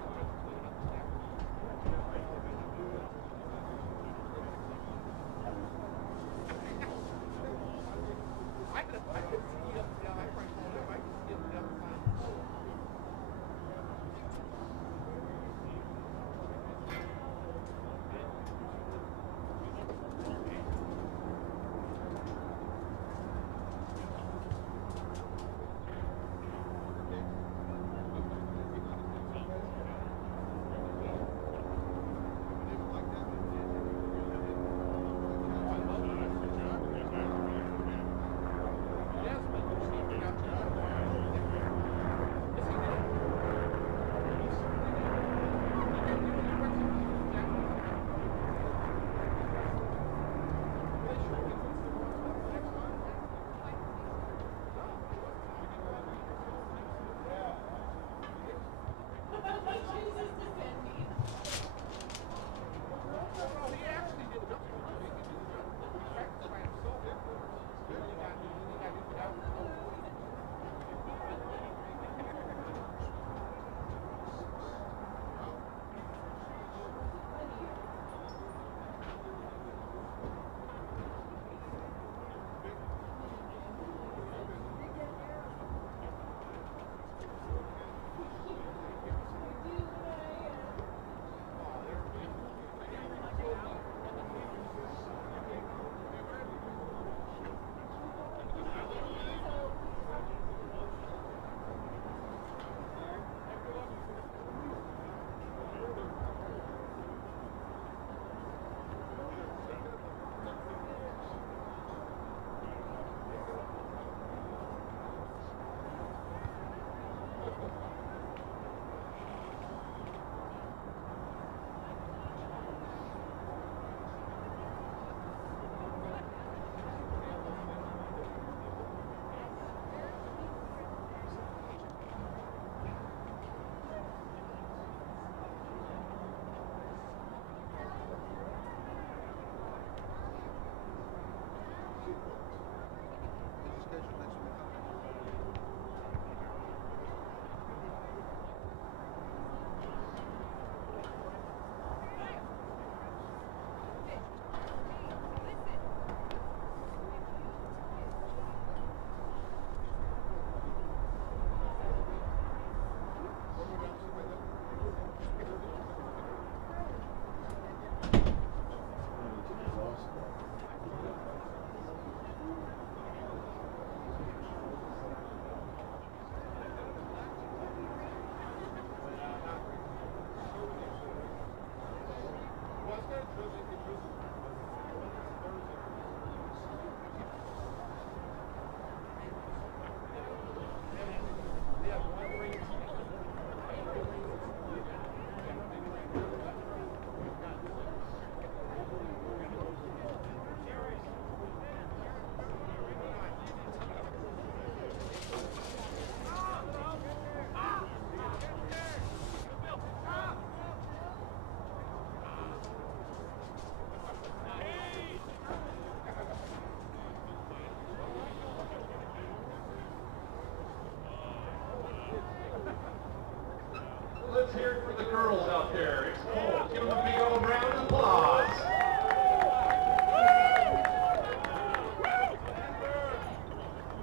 Let's hear it for the girls out there. It's cold. Give them a big old round of applause.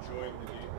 Enjoying the game.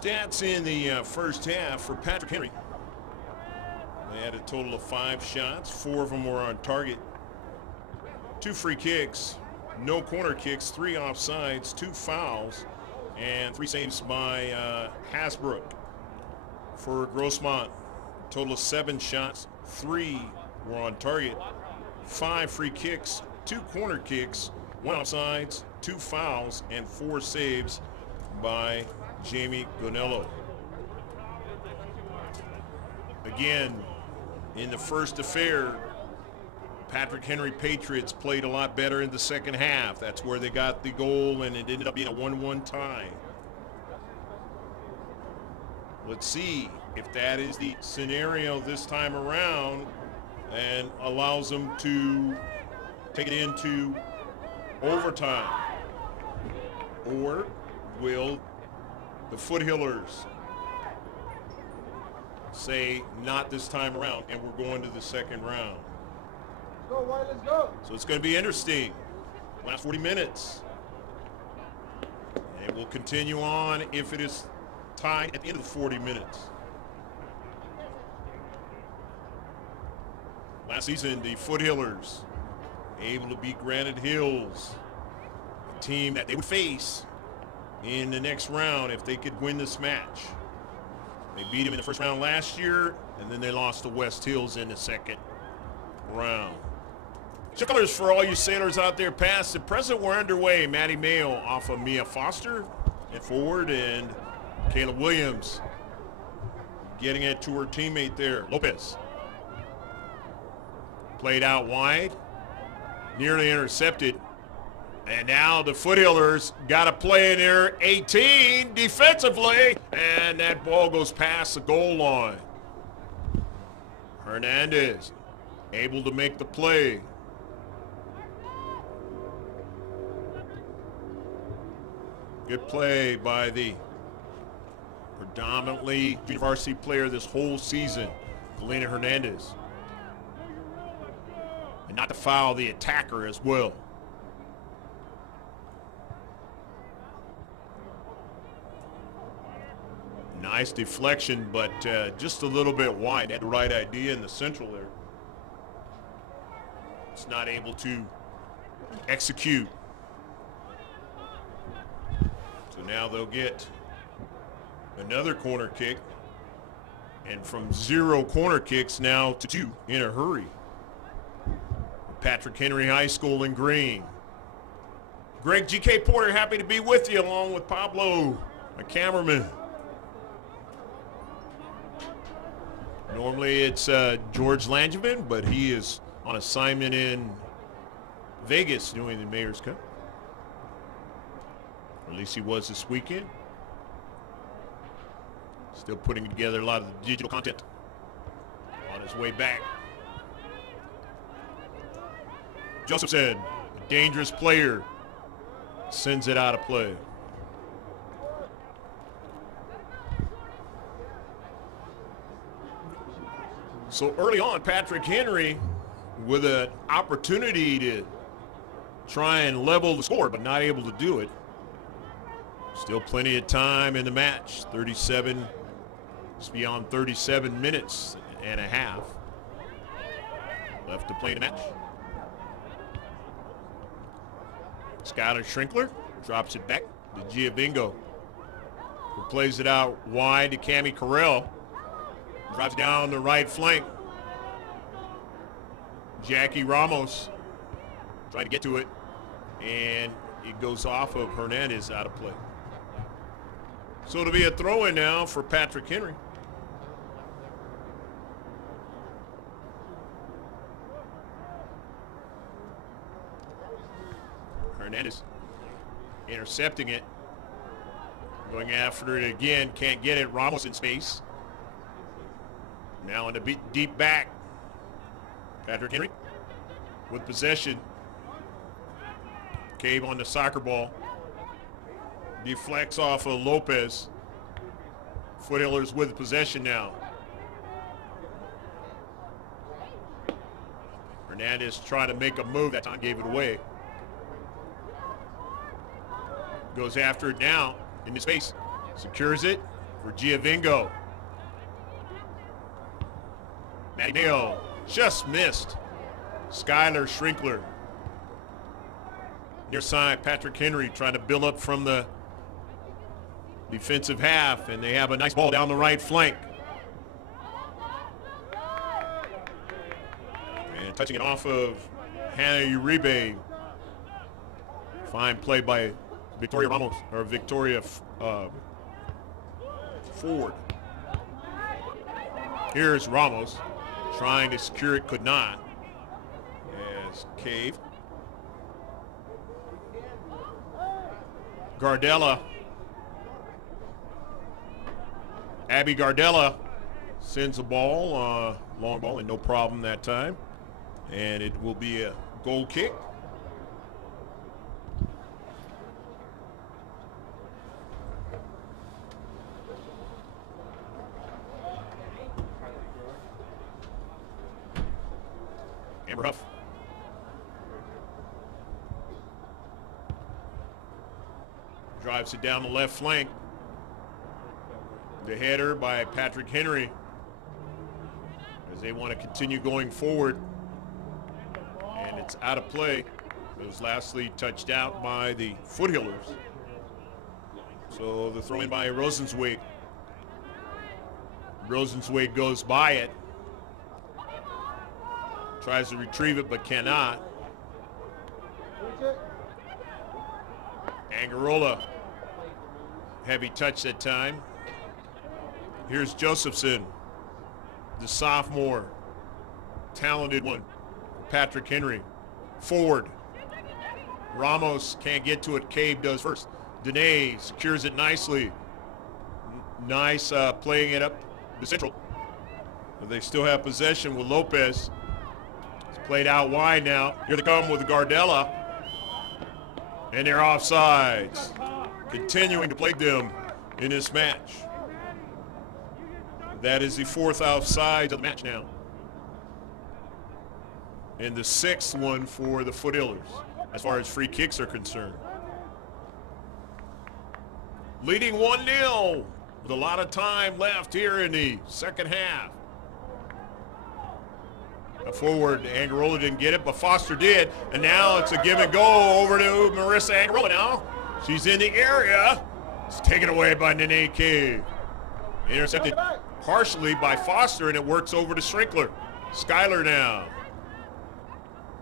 Stats in the first half for Patrick Henry. They had a total of 5 shots. 4 of them were on target. 2 free kicks, no corner kicks, 3 offsides, 2 fouls, and 3 saves by Hasbrook. For Grossmont, total of 7 shots, 3 were on target, 5 free kicks, 2 corner kicks, 1 offsides, 2 fouls, and 4 saves by Jamie Gonello. Again, in the first affair, Patrick Henry Patriots played a lot better in the second half. That's where they got the goal, and it ended up being a 1-1 tie. Let's see if that is the scenario this time around and allows them to take it into overtime. Or will the Foothillers say not this time around and we're going to the second round? Let's go, White, let's go. So it's going to be interesting. Last 40 minutes. And it will continue on if it is tied at the end of the 40 minutes. Last season, the Foothillers able to beat Granite Hills, a team that they would face in the next round if they could win this match. They beat them in the first round last year, and then they lost to West Hills in the second round. Shift colors for all you sailors out there, past and present. We're underway. Maddie Mayo off of Mia Foster and forward, and Kayla Williams getting it to her teammate there, Lopez. Played out wide, nearly intercepted. And now the Foothillers got to play in their 18 defensively, and that ball goes past the goal line. Hernandez able to make the play. Good play by the predominantly junior varsity player this whole season, Elena Hernandez. And not to foul the attacker as well. Nice deflection, but just a little bit wide. Had the right idea in the central there. It's not able to execute. So now they'll get another corner kick. And from 0 corner kicks now to 2 in a hurry. Patrick Henry High School in green. Greg G.K. Porter, happy to be with you, along with Pablo, my cameraman. Normally it's George Langevin, but he is on assignment in Vegas doing the Mayor's Cup. Or at least he was this weekend. Still putting together a lot of the digital content on his way back. Josephson, a dangerous player, sends it out of play. So early on, Patrick Henry with an opportunity to try and level the score, but not able to do it. Still plenty of time in the match. 37, it's beyond 37 minutes and a half left to play the match. Skylar Schrinkler drops it back to Giavingo, who plays it out wide to Cami Carell. Drives down the right flank. Jackie Ramos trying to get to it, and it goes off of Hernandez out of play. So it'll be a throw-in now for Patrick Henry. Hernandez intercepting it. Going after it again, can't get it. Ramos in space. Now in the deep back. Patrick Henry with possession. Cave on the soccer ball. Deflects off of Lopez. Foothillers with possession now. Hernandez trying to make a move. That time gave it away. Goes after it now in the space. Secures it. for Giovingo. Maddie Mayo just missed. Skylar Schrinkler. Near side, Patrick Henry trying to build up from the defensive half, and they have a nice ball down the right flank. And touching it off of Hannah Uribe. Fine play by Victoria Ramos, or Victoria Ford. Here's Ramos trying to secure it, could not. As Cave. Gardella. Abby Gardella sends a ball, long ball, and no problem that time. And it will be a goal kick. Amber Huff. Drives it down the left flank. The header by Patrick Henry as they want to continue going forward. And it's out of play. It was lastly touched out by the Foothillers. So the throw in by Rosenzweig. Rosenzweig goes by it. Tries to retrieve it but cannot. Angarola. Heavy touch that time. Here's Josephson, the sophomore. Talented one. Patrick Henry. Forward. Ramos can't get to it. Cave does first. Dene secures it nicely. Nice playing it up the central. But they still have possession with Lopez. It's played out wide now. Here they come with Gardella. And they're offsides. Continuing to plague them in this match. That is the fourth offside of the match now. And the sixth one for the Foothillers, as far as free kicks are concerned. Leading 1-0 with a lot of time left here in the second half. Forward, Angarola didn't get it, but Foster did. And now it's a give and go over to Marissa Angarola now. She's in the area. It's taken away by Nene Cave. Intercepted partially by Foster, and it works over to Schrinkler. Skylar now.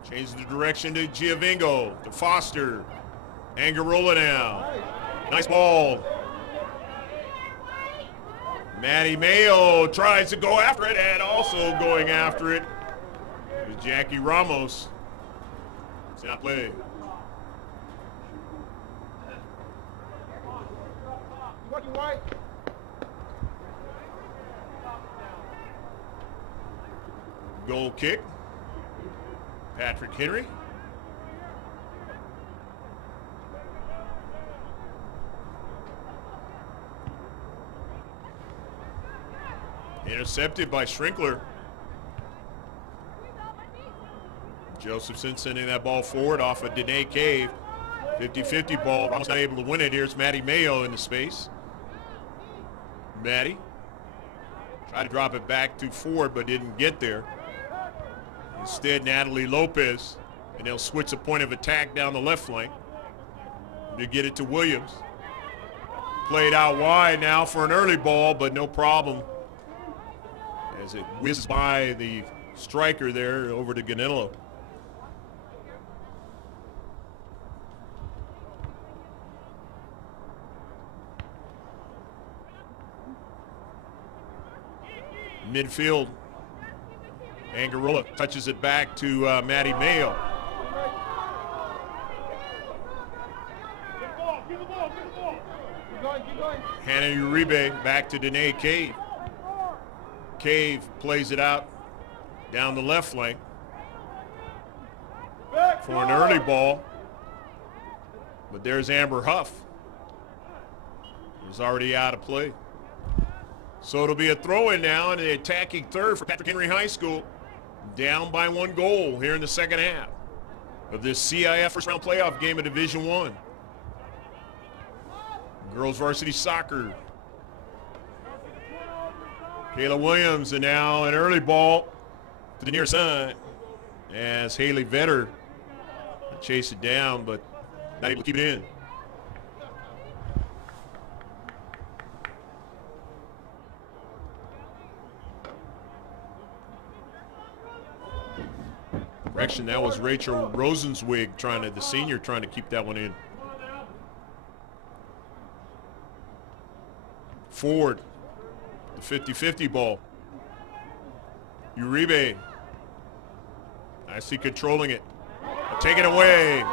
Changes the direction to Giovingo, to Foster. Angarola now. Nice ball. Maddie Mayo tries to go after it, and also going after it is Jackie Ramos. It's not play. Goal kick. Patrick Henry. Intercepted by Schrinkler. Josephson sending that ball forward off of Dene Cave. 50-50 ball. Ramos not able to win it. Here's Maddie Mayo in the space. Maddie tried to drop it back to Ford, but didn't get there. Instead, Natalie Lopez, and they'll switch the point of attack down the left flank to get it to Williams. Played out wide now for an early ball, but no problem as it whizzes by the striker there over to Ganello. Midfield. Angarola touches it back to Maddie Mayo. Hannah Uribe back to Dene Cave. Cave plays it out down the left flank for an early ball. But there's Amber Huff. He's already out of play. So it'll be a throw-in now in the attacking third for Patrick Henry High School. Down by 1 goal here in the second half of this CIF first round playoff game of Division I. Girls varsity soccer. Kayla Williams, and now an early ball to the near side as Haley Vetter chase it down, but not able to keep it in. Correction, that was Rachel Rosenzweig the senior trying to keep that one in. Ford, the 50-50 ball. Uribe, nicely controlling it. Take it away.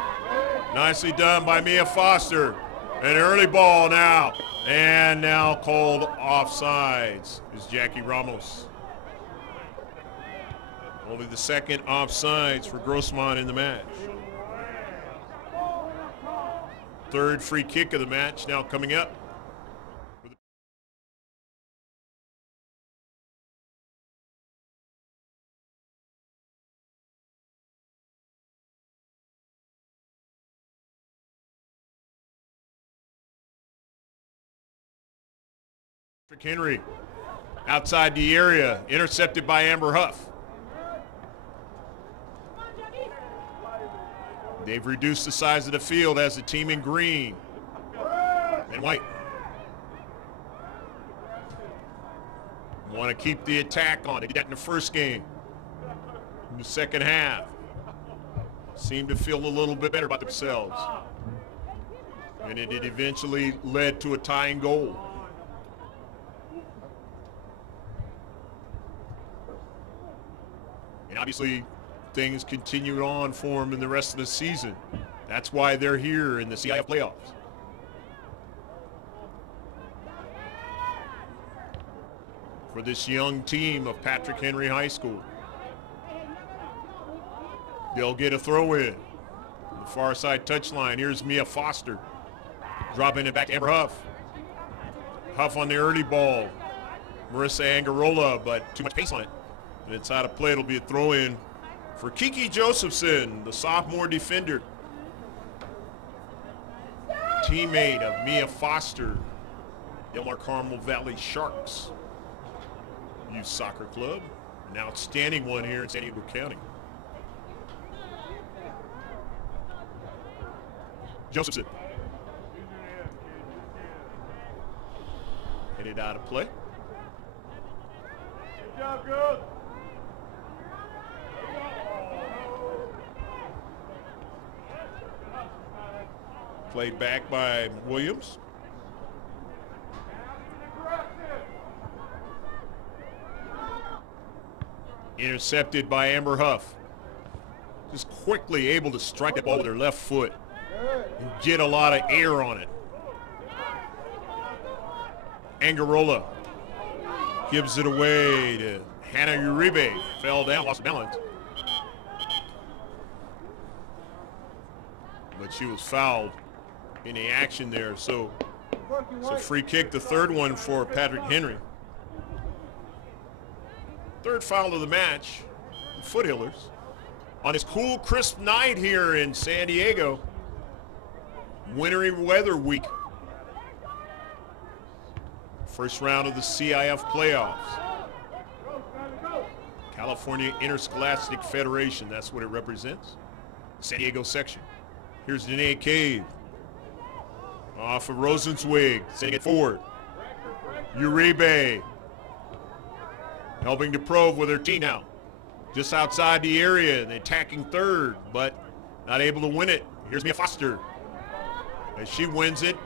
Nicely done by Mia Foster. An early ball now. And now called offsides is Jackie Ramos. Only the second offsides for Grossmont in the match. Third free kick of the match now coming up. Henry outside the area, intercepted by Amber Huff. They've reduced the size of the field as the team in green and white. Want to keep the attack on. They did that in the first game. In the second half, seemed to feel a little bit better about themselves. And it eventually led to a tying goal. And obviously, things continued on for them in the rest of the season. That's why they're here in the CIF playoffs. For this young team of Patrick Henry High School. They'll get a throw in. The far side touchline. Here's Mia Foster. Dropping it back to Amber Huff. Huff on the early ball. Marissa Angarola, but too much pace on it. And inside of play, it'll be a throw in for Kiki Josephson, the sophomore defender. Teammate of Mia Foster, Del Mar Carmel Valley Sharks Youth Soccer Club. An outstanding one here in San Diego County. Josephson. Headed out of play. Good job, girls. Played back by Williams. Intercepted by Amber Huff. Just quickly able to strike the ball with her left foot and get a lot of air on it. Angarola gives it away to Hannah Uribe. Fell down, lost balance. But she was fouled in the action there. So it's a free kick, the third one for Patrick Henry. Third foul of the match, the Foothillers. On this cool, crisp night here in San Diego. Wintry weather week. First round of the CIF playoffs. California Interscholastic Federation, that's what it represents. San Diego section. Here's Danae Cave. Off of Rosenzweig, sending it forward. Uribe. Helping to Prove with her tee now. Just outside the area, and attacking third, but not able to win it. Here's Mia Foster. As she wins it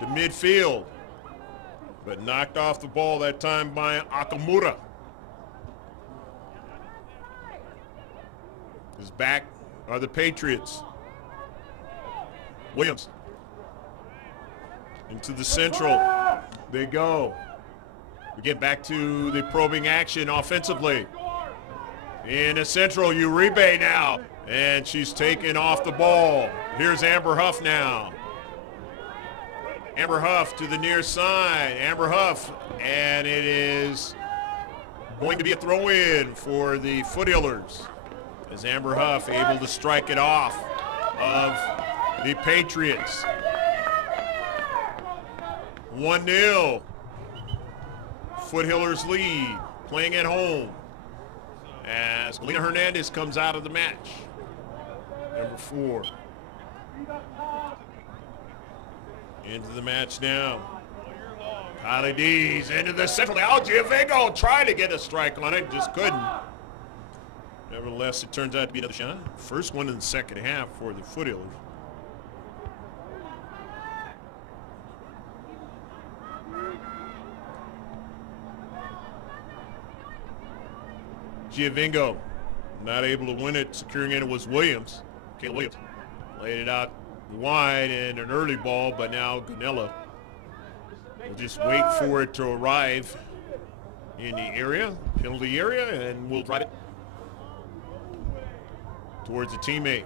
to midfield. But knocked off the ball that time by Akamura. His back are the Patriots. Williams. Into the central. They go. We get back to the probing action offensively. In the central, Uribe now. And she's taken off the ball. Here's Amber Huff now. Amber Huff to the near side. Amber Huff, and it is going to be a throw-in for the Foothillers. As Amber Huff able to strike it off of the Patriots. 1-0. Foothillers lead, playing at home, as Galena Hernandez comes out of the match. Number 4. Into the match now. Kylie D's into the central. Algiavengo tried to get a strike on it, just couldn't. Nevertheless, it turns out to be another shot. First one in the second half for the Foothillers. Giavingo not able to win it. Securing it was Williams. Kayla Williams laid it out wide and an early ball, but now Ganella will just wait for it to arrive in the area, penalty area, and we'll drive it towards a teammate.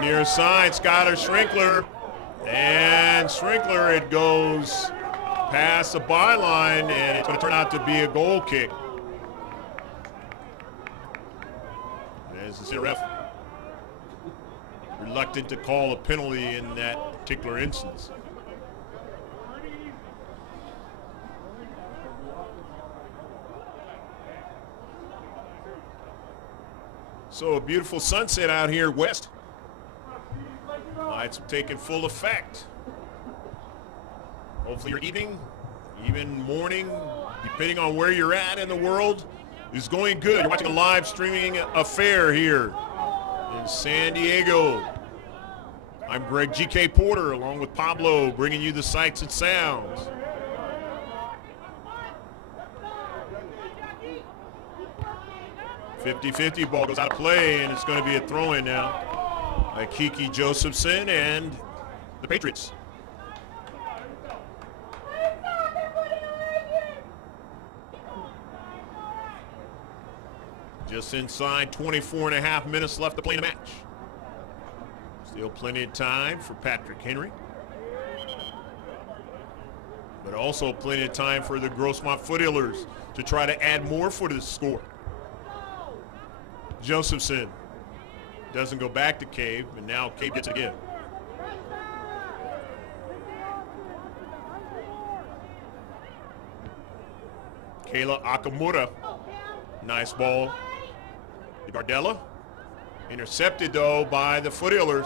Near side, Skylar Schrinkler. And Schrinkler, it goes past the byline, and it's going to turn out to be a goal kick. As the center ref reluctant to call a penalty in that particular instance. So a beautiful sunset out here west. Lights taking full effect. Hopefully your evening, even morning, depending on where you're at in the world, is going good. You're watching a live streaming affair here in San Diego. I'm Greg G.K. Porter, along with Pablo, bringing you the sights and sounds. .50-50 ball goes out of play, and it's going to be a throw-in now by Kiki Josephson and the Patriots. Just inside 24.5 minutes left to play in the match. Still plenty of time for Patrick Henry, but also plenty of time for the Grossmont Foothillers to try to add more for the score. Josephson doesn't go back to Cave, and now Cave gets it again. Kayla Akamura, nice ball. Gardella, intercepted though by the Foothillers.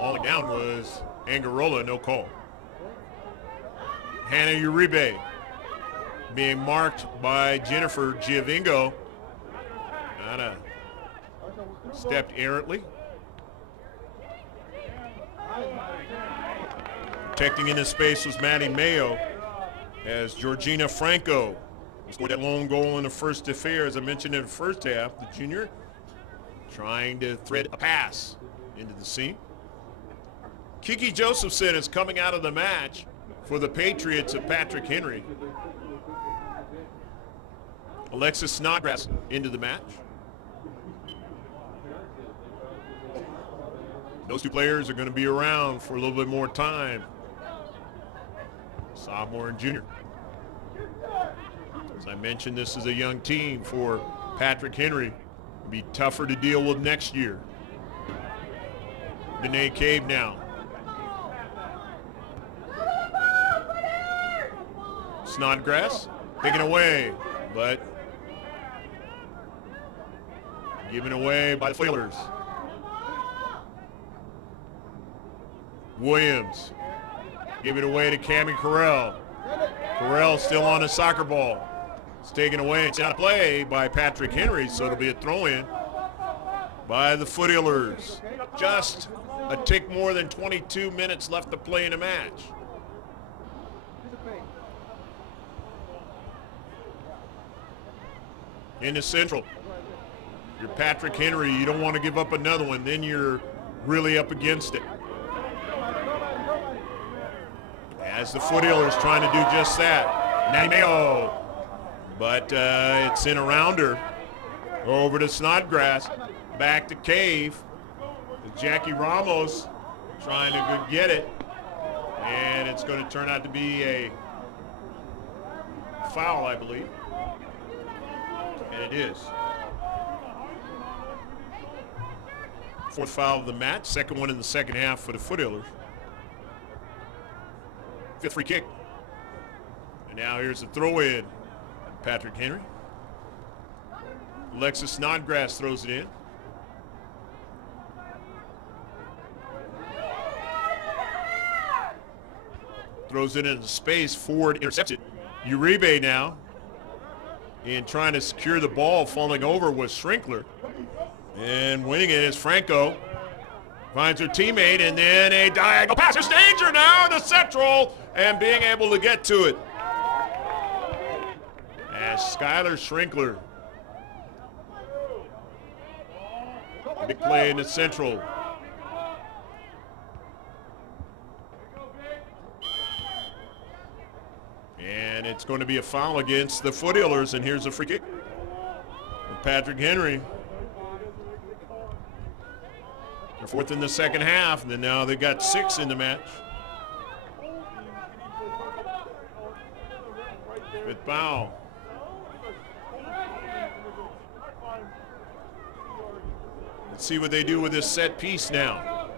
All down was Angarola, no call. Hannah Uribe being marked by Jennifer Giavingo. Kinda stepped errantly. Protecting in the space was Maddie Mayo as Georgina Franco scored that lone goal in the first affair, as I mentioned in the first half. The junior trying to thread a pass into the seam. Kiki Josephson is coming out of the match for the Patriots of Patrick Henry. Alexis Snodgrass into the match. Those two players are going to be around for a little bit more time. Sophomore and junior. As I mentioned, this is a young team for Patrick Henry. It'll be tougher to deal with next year. Danae Cave now. Snodgrass taken away, but given away by the Foothillers. Williams give it away to Cammie Carell. Carell still on the soccer ball. It's taken away. It's out of play by Patrick Henry, so it'll be a throw-in by the Foothillers. Just a tick more than 22 minutes left to play in the match. In the central, you're Patrick Henry. You don't want to give up another one. Then you're really up against it. As the Foothillers trying to do just that. Mayo. But it's in around her. Over to Snodgrass. Back to Cave. Jackie Ramos trying to get it. And it's going to turn out to be a foul, I believe. And it is. Fourth foul of the match, second one in the second half for the Foothillers. Fifth free kick. And now here's the throw in. Patrick Henry. Alexis Snodgrass throws it in. Throws it into space, forward intercepted. Uribe now in trying to secure the ball, falling over was Schrinkler. And winning it is Franco. Finds her teammate, and then a diagonal pass. There's danger now in the central, and being able to get to it. As Skylar Schrinkler. Big play in the central. And it's going to be a foul against the Foothillers, and here's a free kick from Patrick Henry. They're fourth in the second half, and then now they've got 6 in the match. Fifth foul. Let's see what they do with this set piece now.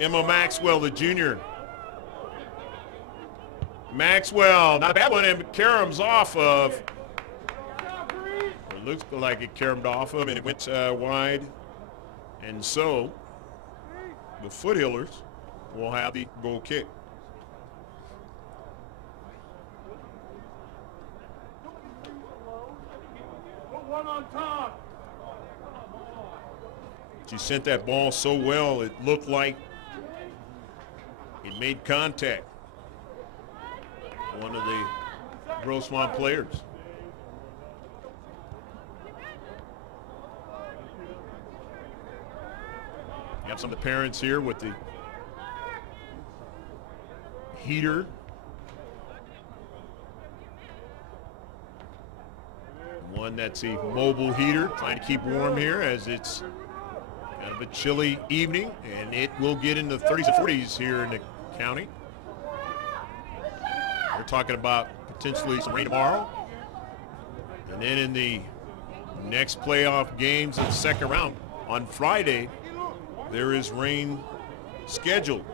Emma Maxwell, the junior. Maxwell, not a bad one, and Karam's off of. It looks like it caromed off of, and it went wide. And so, the Foothillers will have the goal kick. She sent that ball so well, it looked like it made contact. One of the Grossmont players. You have some of the parents here with the heater. One that's a mobile heater, trying to keep warm here as it's kind of a chilly evening, and it will get into the 30s and 40s here in the county. We're talking about potentially some rain tomorrow. And then in the next playoff games in the second round on Friday, there is rain scheduled.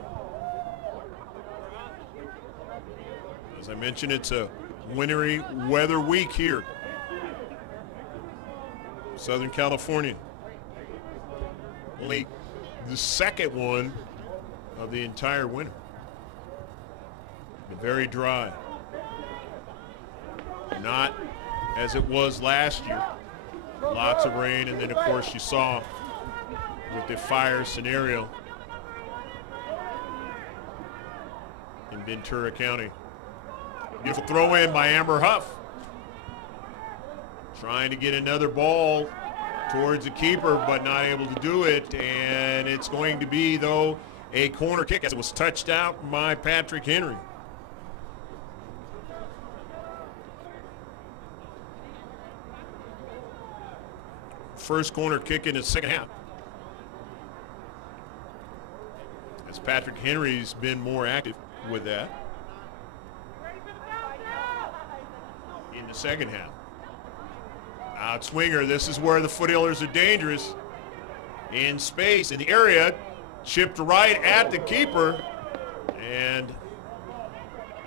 As I mentioned, it's a wintry weather week here. Southern California. Only the second one of the entire winter. Very dry. Not as it was last year. Lots of rain, and then of course you saw with the fire scenario in Ventura County. Beautiful throw in by Amber Huff. Trying to get another ball towards the keeper, but not able to do it. And it's going to be, though, a corner kick as it was touched out by Patrick Henry. First corner kick in the second half. As Patrick Henry's been more active with that in the second half. Outswinger, this is where the Foothillers are dangerous. In space, in the area, chipped right at the keeper, and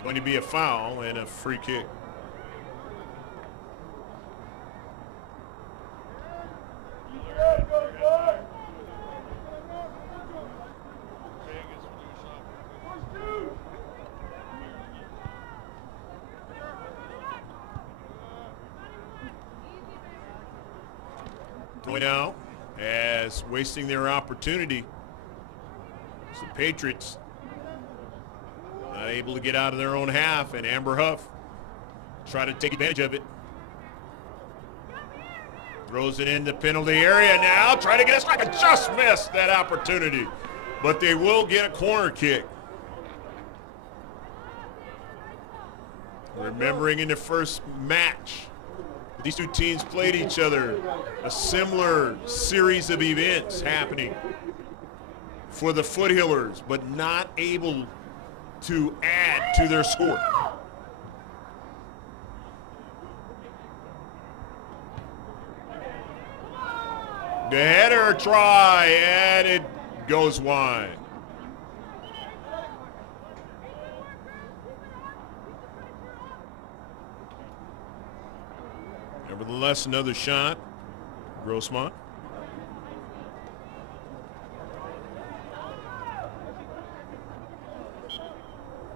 going to be a foul and a free kick. Going out as wasting their opportunity. So the Patriots not able to get out of their own half, and Amber Huff try to take advantage of it. Throws it in the penalty area now, trying to get a strike, and just missed that opportunity. But they will get a corner kick. Remembering in the first match, these two teams played each other, a similar series of events happening for the Foothillers, but not able to add to their score. The header try, and it goes wide. Nevertheless, another shot. Grossmont.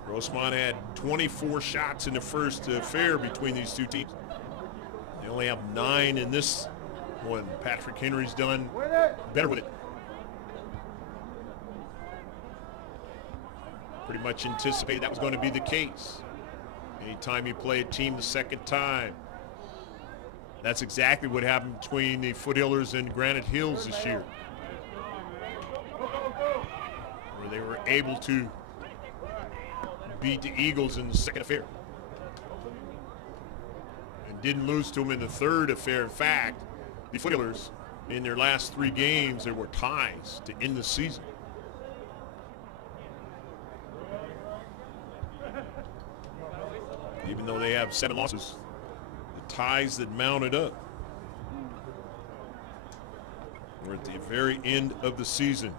Grossmont had 24 shots in the first affair between these two teams. They only have 9 in this one. Patrick Henry's done better with it. Pretty much anticipated that was going to be the case. Anytime you play a team the second time, that's exactly what happened between the Foothillers and Granite Hills this year, where they were able to beat the Eagles in the second affair and didn't lose to them in the third affair. In fact, the Foothillers, in their last 3 games, there were ties to end the season. Even though they have 7 losses, the ties that mounted up. We're at the very end of the season.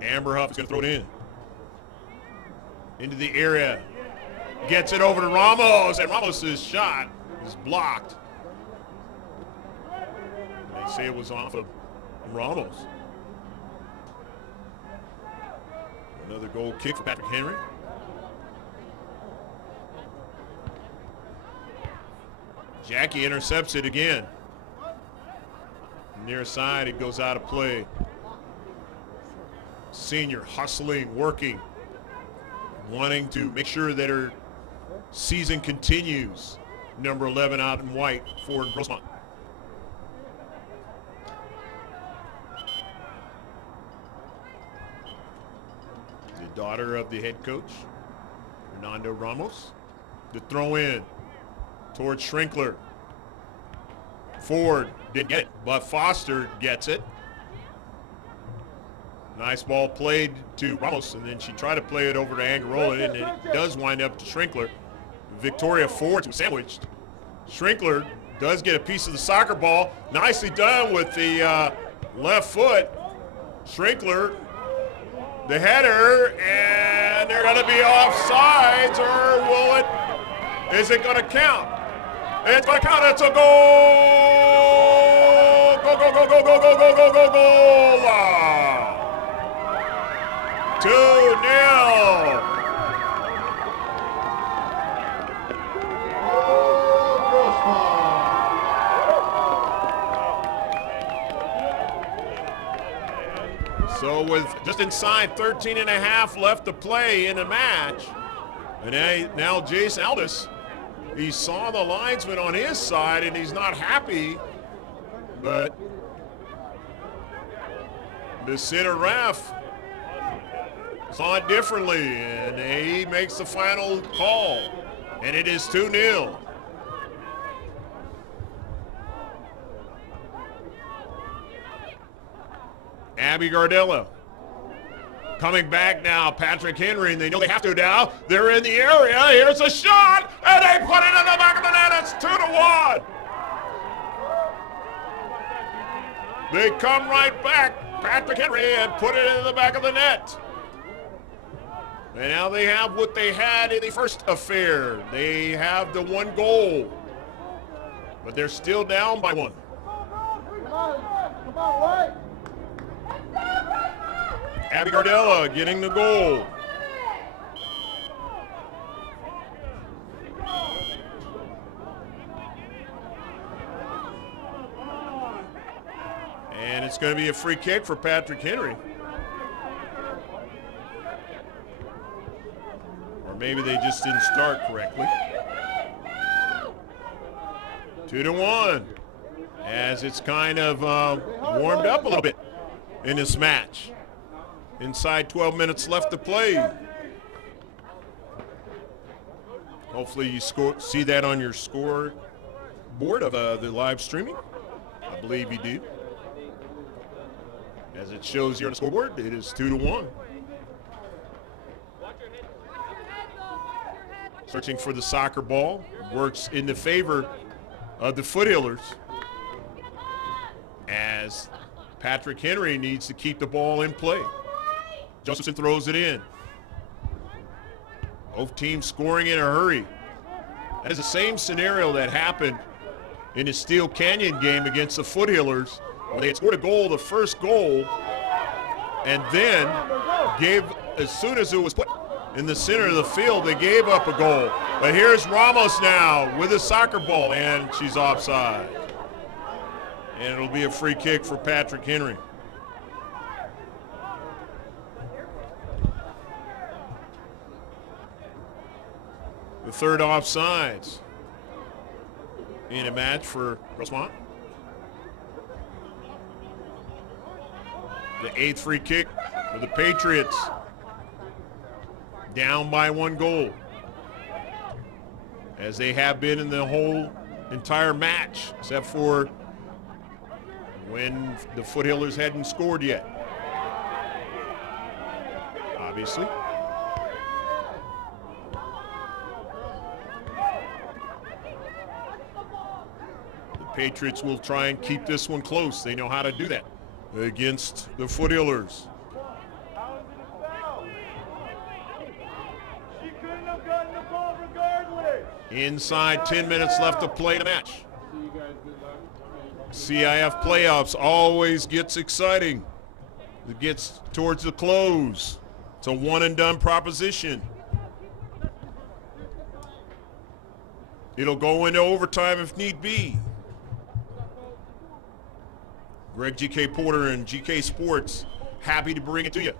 Amberhuff is going to throw it in. Into the area. Gets it over to Ramos, and Ramos' shot is blocked. They say it was off of Ramos. Another goal kick for Patrick Henry. Jackie intercepts it again. Near side, it goes out of play. Senior hustling, working, wanting to make sure that her season continues. Number 11 out in white for Grossmont. The daughter of the head coach, Fernando Ramos. The throw in towards Schrinkler. Ford didn't get it, but Foster gets it. Nice ball played to Ramos, and then she tried to play it over to Angarola, and it does wind up to Schrinkler. Victoria Ford was sandwiched. Schrinkler does get a piece of the soccer ball. Nicely done with the left foot. Schrinkler, the header, and they're going to be offsides, or will it? Is it going to count? It's going to count. It's a goal! Go, go, go, go, go, go, go, go, go, goal! 2-0. So with just inside 13 and a half left to play in the match, and now Jace Aldis, he saw the linesman on his side and he's not happy, but the center ref saw it differently, and he makes the final call, and it is 2-0. Abby Gardella coming back now. Patrick Henry, and they know they have to now. They're in the area. Here's a shot, and they put it in the back of the net. It's 2-1. They come right back, Patrick Henry, and put it in the back of the net. And now they have what they had in the first affair. They have the 1 goal, but they're still down by 1. Come on, White. Abby Gardella getting the goal. And it's going to be a free kick for Patrick Henry. Or maybe they just didn't start correctly. 2-1. As it's kind of warmed up a little bit in this match. Inside 12 minutes left to play. Hopefully you see that on your score board of the live streaming. I believe you do. As it shows here on the scoreboard, it is 2-1. Searching for the soccer ball. Works in the favor of the Foothillers. as Patrick Henry needs to keep the ball in play. Josephson throws it in. Both teams scoring in a hurry. That is the same scenario that happened in the Steel Canyon game against the Foothillers, where they had scored a goal, the first goal, and then as soon as it was put in the center of the field, they gave up a goal. But here's Ramos now with a soccer ball, and she's offside. And it'll be a free kick for Patrick Henry. The third offsides in a match for Grossmont. The 8th free kick for the Patriots. Down by 1 goal, as they have been in the whole entire match, except for when the Foothillers hadn't scored yet. Obviously. The Patriots will try and keep this one close. They know how to do that against the Foothillers. Inside 10 minutes left to play the match. CIF playoffs always gets exciting. It gets towards the close. It's a one-and-done proposition. It'll go into overtime if need be. Greg GK Porter and GK Sports happy to bring it to you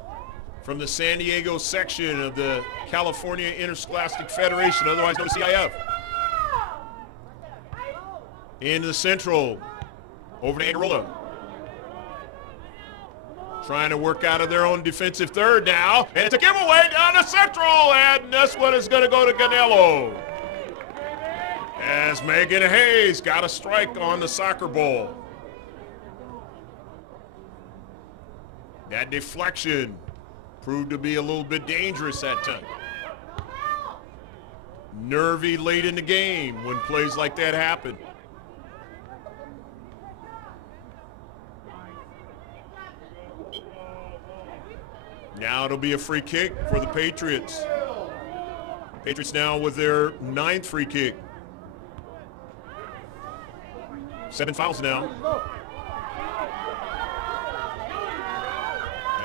from the San Diego section of the California Interscholastic Federation, otherwise known as CIF. Into the Central, over to Agarola. Trying to work out of their own defensive third now, and it's a giveaway down the Central, and this one is going to go to Ganello. As Megan Hayes got a strike on the soccer ball. That deflection proved to be a little bit dangerous that time. Nervy late in the game when plays like that happen. Now it'll be a free kick for the Patriots. Patriots now with their 9th free kick. 7 fouls now.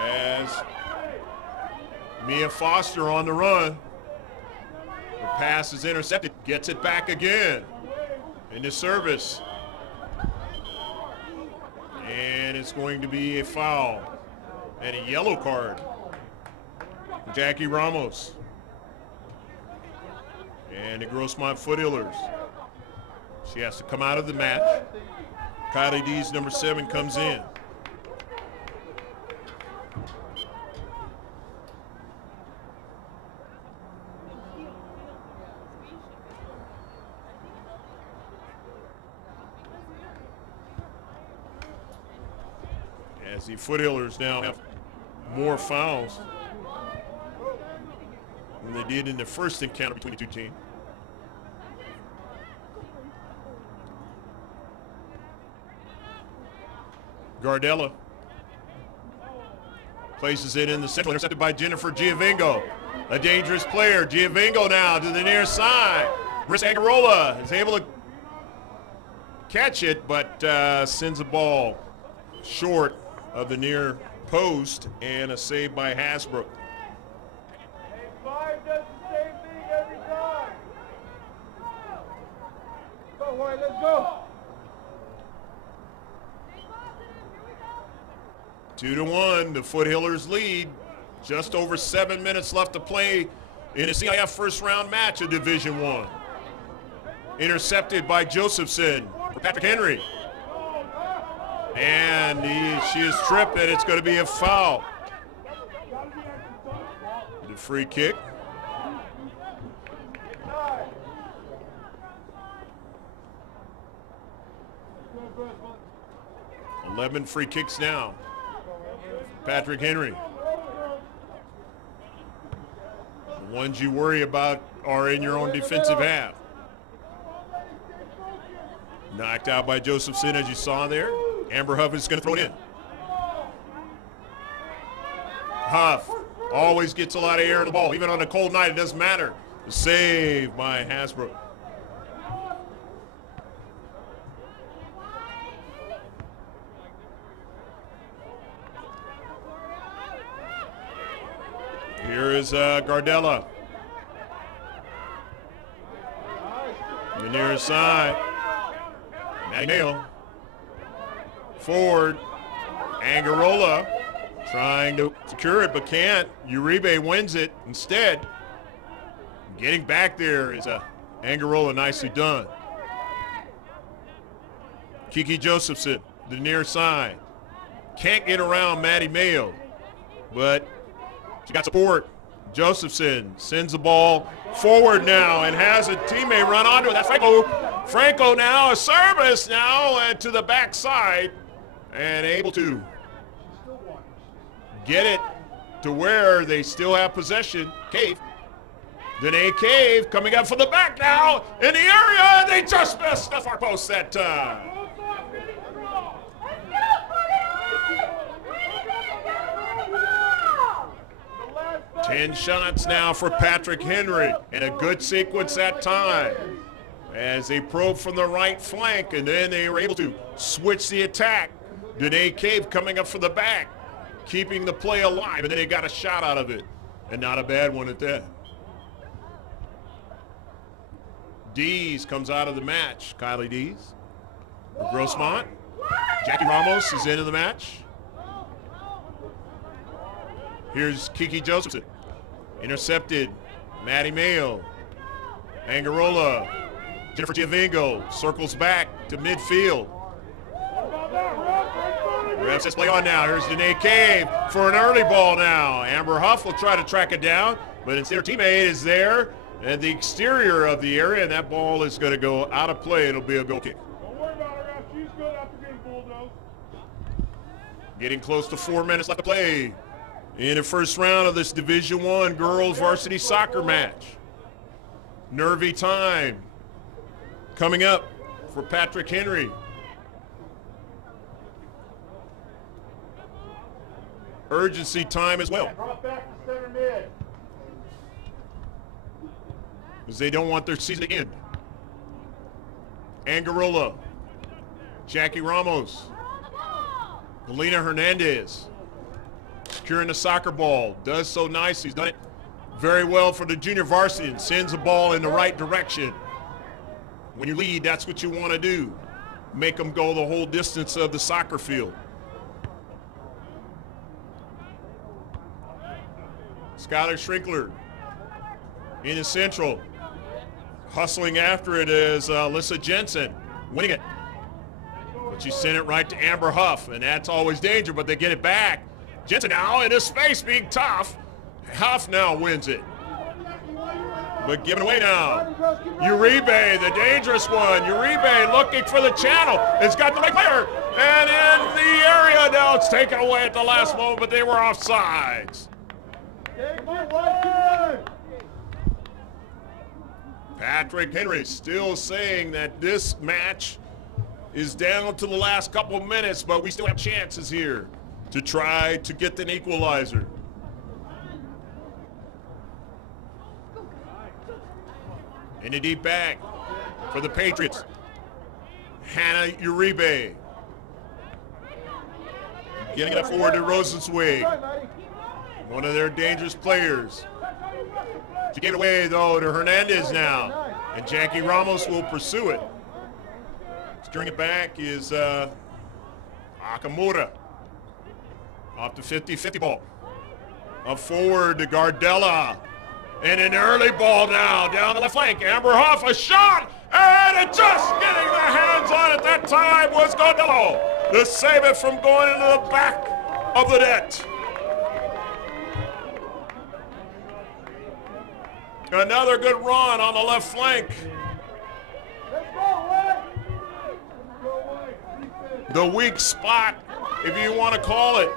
As Mia Foster on the run. The pass is intercepted, gets it back again. Into service. And it's going to be a foul and a yellow card. Jackie Ramos. And the Grossmont Foothillers. She has to come out of the match. Kylie D's number 7 comes in. As the Foothillers now have more fouls than they did in the first encounter between the two teams. Gardella places it in the central, intercepted by Jennifer Giovingo. A dangerous player. Giovingo now to the near side. Marissa Agarola is able to catch it, but sends the ball short of the near post, and a save by Hasbrook. Five does the same thing every time. Go, Wyatt, let's go. 2-1, the Foothillers lead. Just over 7 minutes left to play in a CIF first round match of Division I. Intercepted by Josephson for Patrick Henry. And she is tripped, and it's going to be a foul. The free kick. $11 free kicks now. Patrick Henry. The ones you worry about are in your own defensive half. Knocked out by Josephson, as you saw there. Amber Huff is going to throw it in. Huff always gets a lot of air in the ball. Even on a cold night, it doesn't matter. The save by Hasbro. Here is Gardella. The near side. Maddie Mayo. Forward. Angarola trying to secure it but can't. Uribe wins it instead. Getting back there is Angarola, nicely done. Kiki Josephson, the near side. Can't get around Maddie Mayo, but she got support. Josephson sends the ball forward now and has a teammate run onto it. That's Franco. Franco now, a service now and to the backside and able to get it to where they still have possession. Cave. Danae Cave coming up from the back now in the area. They just missed the far post that time. 10 shots now for Patrick Henry, and a good sequence that time as they probe from the right flank, and then they were able to switch the attack. Danae Cave coming up from the back, keeping the play alive, and then they got a shot out of it, and not a bad one at that. Dees comes out of the match. Kylie Dees. Grossmont. Jackie Ramos is into the match. Here's Kiki Josephson. Intercepted. Maddie Mayo. Angarola. Jennifer Giavingo circles back to midfield. Ref says play on now. Here's Danae Cave for an early ball now. Amber Huff will try to track it down, but instead her teammate is there at the exterior of the area, and that ball is going to go out of play. It'll be a goal kick. Don't worry about her, Ralph. She's good after getting bulldozed. Getting close to 4 minutes left to play in the first round of this Division I girls varsity soccer match. Nervy time coming up for Patrick Henry. Urgency time as well, Drop back to center mid. because they don't want their season to end. Angarola, Jackie Ramos, Melina Hernandez, securing the soccer ball, does so nicely. He's done it very well for the junior varsity and sends the ball in the right direction. When you lead, that's what you want to do. Make them go the whole distance of the soccer field. Skylar Schrinkler in the central. Hustling after it is Alyssa Jensen, winning it. But she sent it right to Amber Huff, and that's always danger, but they get it back. Jensen now in his space being tough. Huff now wins it. But given away now. Uribe, the dangerous one. Uribe looking for the channel. It's got the right player. And in the area now, it's taken away at the last moment, but they were offsides. Patrick Henry still saying that this match is down to the last couple of minutes, but we still have chances here to try to get an equalizer. In the deep back for the Patriots, Hannah Uribe. Getting it forward to Rosenzweig, one of their dangerous players. To get away, though, to Hernandez now. And Jackie Ramos will pursue it. Steering it back is Akamura. Off the 50-50 ball. Up forward to Gardella. And an early ball now down the left flank. Amber Huff, a shot, and it just getting the hands on it that time was Gardella to save it from going into the back of the net. Another good run on the left flank. The weak spot, if you want to call it,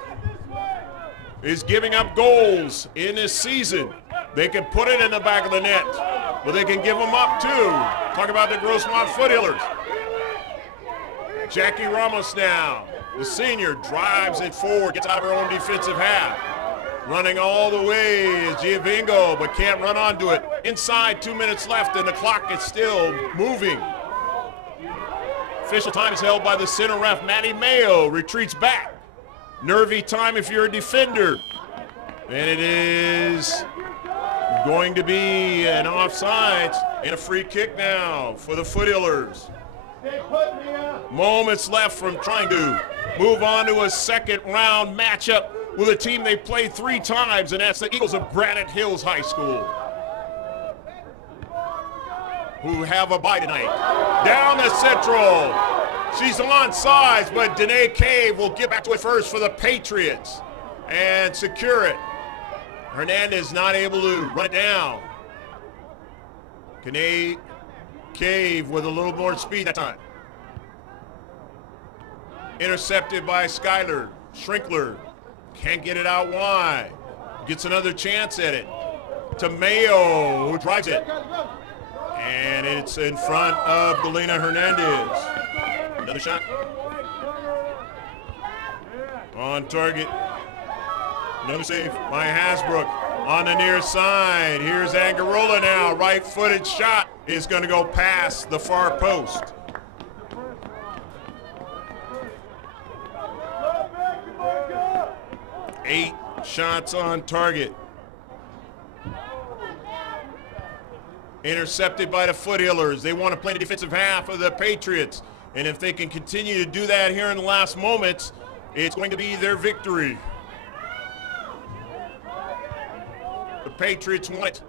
is giving up goals in this season. They can put it in the back of the net, but they can give them up too. Talk about the Grossmont Foothillers. Jackie Ramos now The senior drives it forward, gets out of her own defensive half. Running all the way is Giovingo, but can't run onto it. Inside, 2 minutes left, and the clock is still moving. Official time is held by the center ref. Maddie Mayo retreats back. Nervy time if you're a defender. And it is going to be an offsides and a free kick now for the Foothillers. Moments left from trying to move on to a second round matchup with a team they played 3 times, and that's the Eagles of Granite Hills High School, who have a bye tonight. Down the central. She's onside, but Danae Cave will get back to it first for the Patriots and secure it. Hernandez not able to run it down. Danae Cave with a little more speed that time. Intercepted by Skylar. Schrinkler can't get it out wide. Gets another chance at it. To Mayo, who drives it. And it's in front of Galena Hernandez. Another shot. On target. Another save by Hasbrook. On the near side. Here's Angarola now. Right-footed shot is going to go past the far post. Eight shots on target. Intercepted by the Foothillers. They want to play the defensive half of the Patriots. And if they can continue to do that here in the last moments, it's going to be their victory. The Patriots want it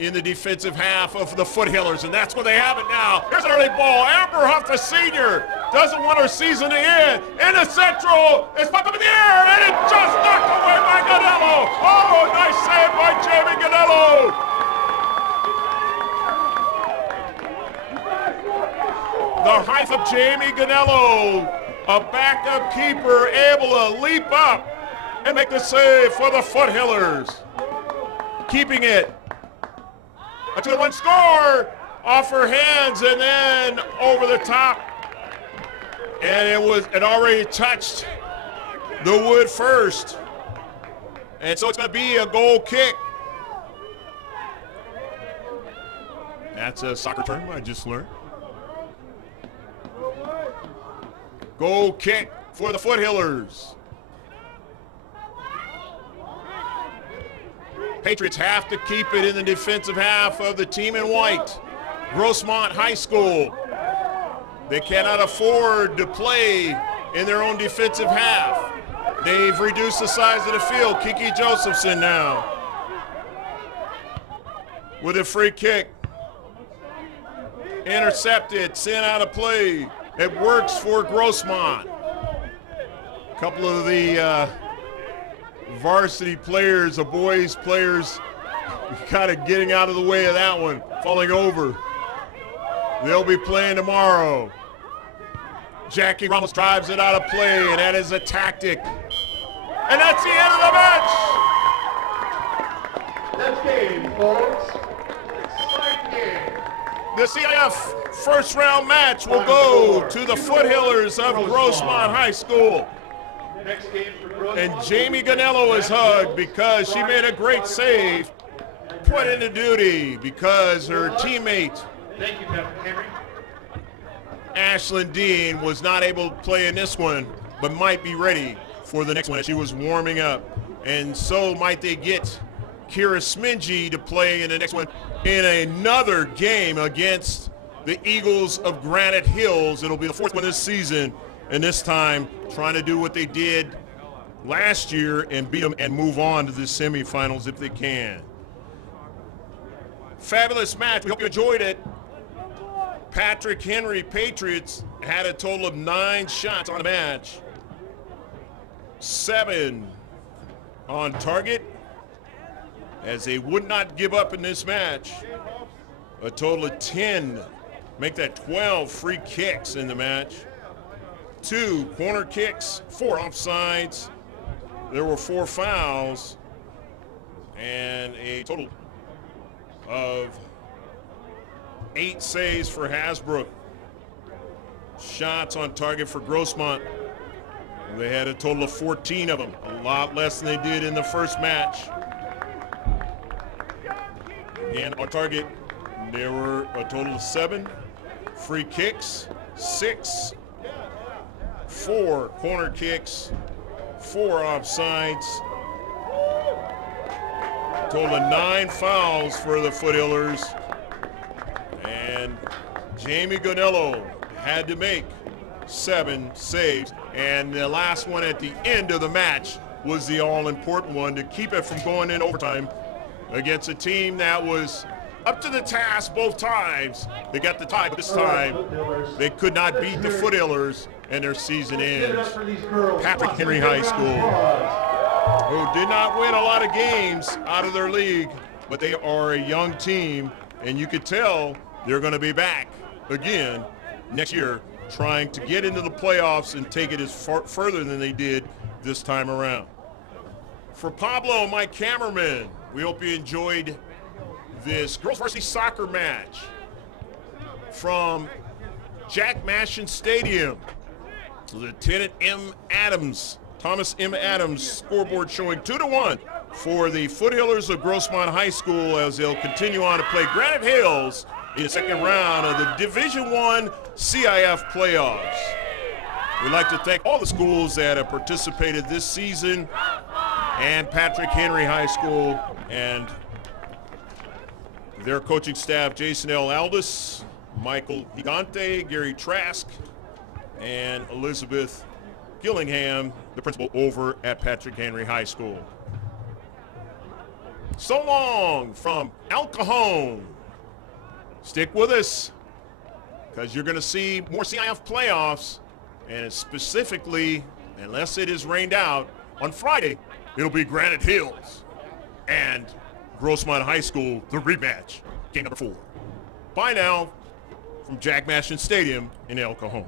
in the defensive half of the Foothillers, and that's where they have it now. Here's an early ball. Amber Huff, the senior, doesn't want her season to end. In the central, it's popped up in the air, and it just knocked away by Ganello. Oh, nice save by Jamie Ganello. The height of Jamie Ganello, a backup keeper, able to leap up and make the save for the Foothillers. Keeping it. A 2-1 score off her hands and then over the top. And it already touched the wood first. And so it's going to be a goal kick. That's a soccer term I just learned. Goal kick for the Foothillers. Patriots have to keep it in the defensive half of the team in white. Grossmont High School. They cannot afford to play in their own defensive half. They've reduced the size of the field. Kiki Josephson now with a free kick. Intercepted, sent out of play. It works for Grossmont. A couple of the varsity players, the boys players, kind of getting out of the way of that one, falling over. They'll be playing tomorrow. Jackie Ramos drives it out of play, and that is a tactic. And that's the end of the match. That's game, folks. Exciting game. The CIF first round match will go to the Foothillers of Grossmont High School. Next game for Grossmont. And Jamie Ganello is hugged because she made a great save, put into duty because her teammate, Thank you, Patrick Henry. Ashlyn Dean, was not able to play in this one, but might be ready for the next one. She was warming up. And so might they get Kira Smingy to play in the next one in another game against the Eagles of Granite Hills. It'll be the 4th one this season, and this time trying to do what they did last year and beat them and move on to the semifinals if they can. Fabulous match. We hope you enjoyed it. Patrick Henry Patriots had a total of 9 shots on the match. 7 on target, as they would not give up in this match. A total of 10. Make that 12 free kicks in the match. 2 corner kicks, 4 offsides. There were 4 fouls, and a total of 8 saves for Hasbrook. shots on target for Grossmont. They had a total of 14 of them, a lot less than they did in the first match. Again, on target, there were a total of 7 free kicks, 6, 4 corner kicks, 4 offsides, total of 9 fouls for the Foothillers. And Jamie Gonello had to make 7 saves. And the last one at the end of the match was the all-important one to keep it from going in overtime against a team that was up to the task both times. They got the tie, but this time they could not beat the Foothillers, and their season ends. Patrick Henry High School, who did not win a lot of games out of their league, but they are a young team, and you could tell they're going to be back again next year, trying to get into the playoffs and take it as further than they did this time around. For Pablo, my cameraman, we hope you enjoyed this girls varsity soccer match from Jack Mashin Stadium. Lieutenant M. Adams, Thomas M. Adams scoreboard showing 2-1 for the Foothillers of Grossmont High School as they'll continue on to play Granite Hills in the second round of the Division I CIF playoffs. We'd like to thank all the schools that have participated this season, and Patrick Henry High School and their coaching staff, Jason L. Aldis, Michael Gigante, Gary Trask, and Elizabeth Gillingham, the principal over at Patrick Henry High School. So long from El Cajon. Stick with us, because you're going to see more CIF playoffs, and specifically, unless it is rained out, on Friday, it'll be Granite Hills and Grossmont High School, the rematch, game number 4. Bye now from Jack Mashin Stadium in El Cajon.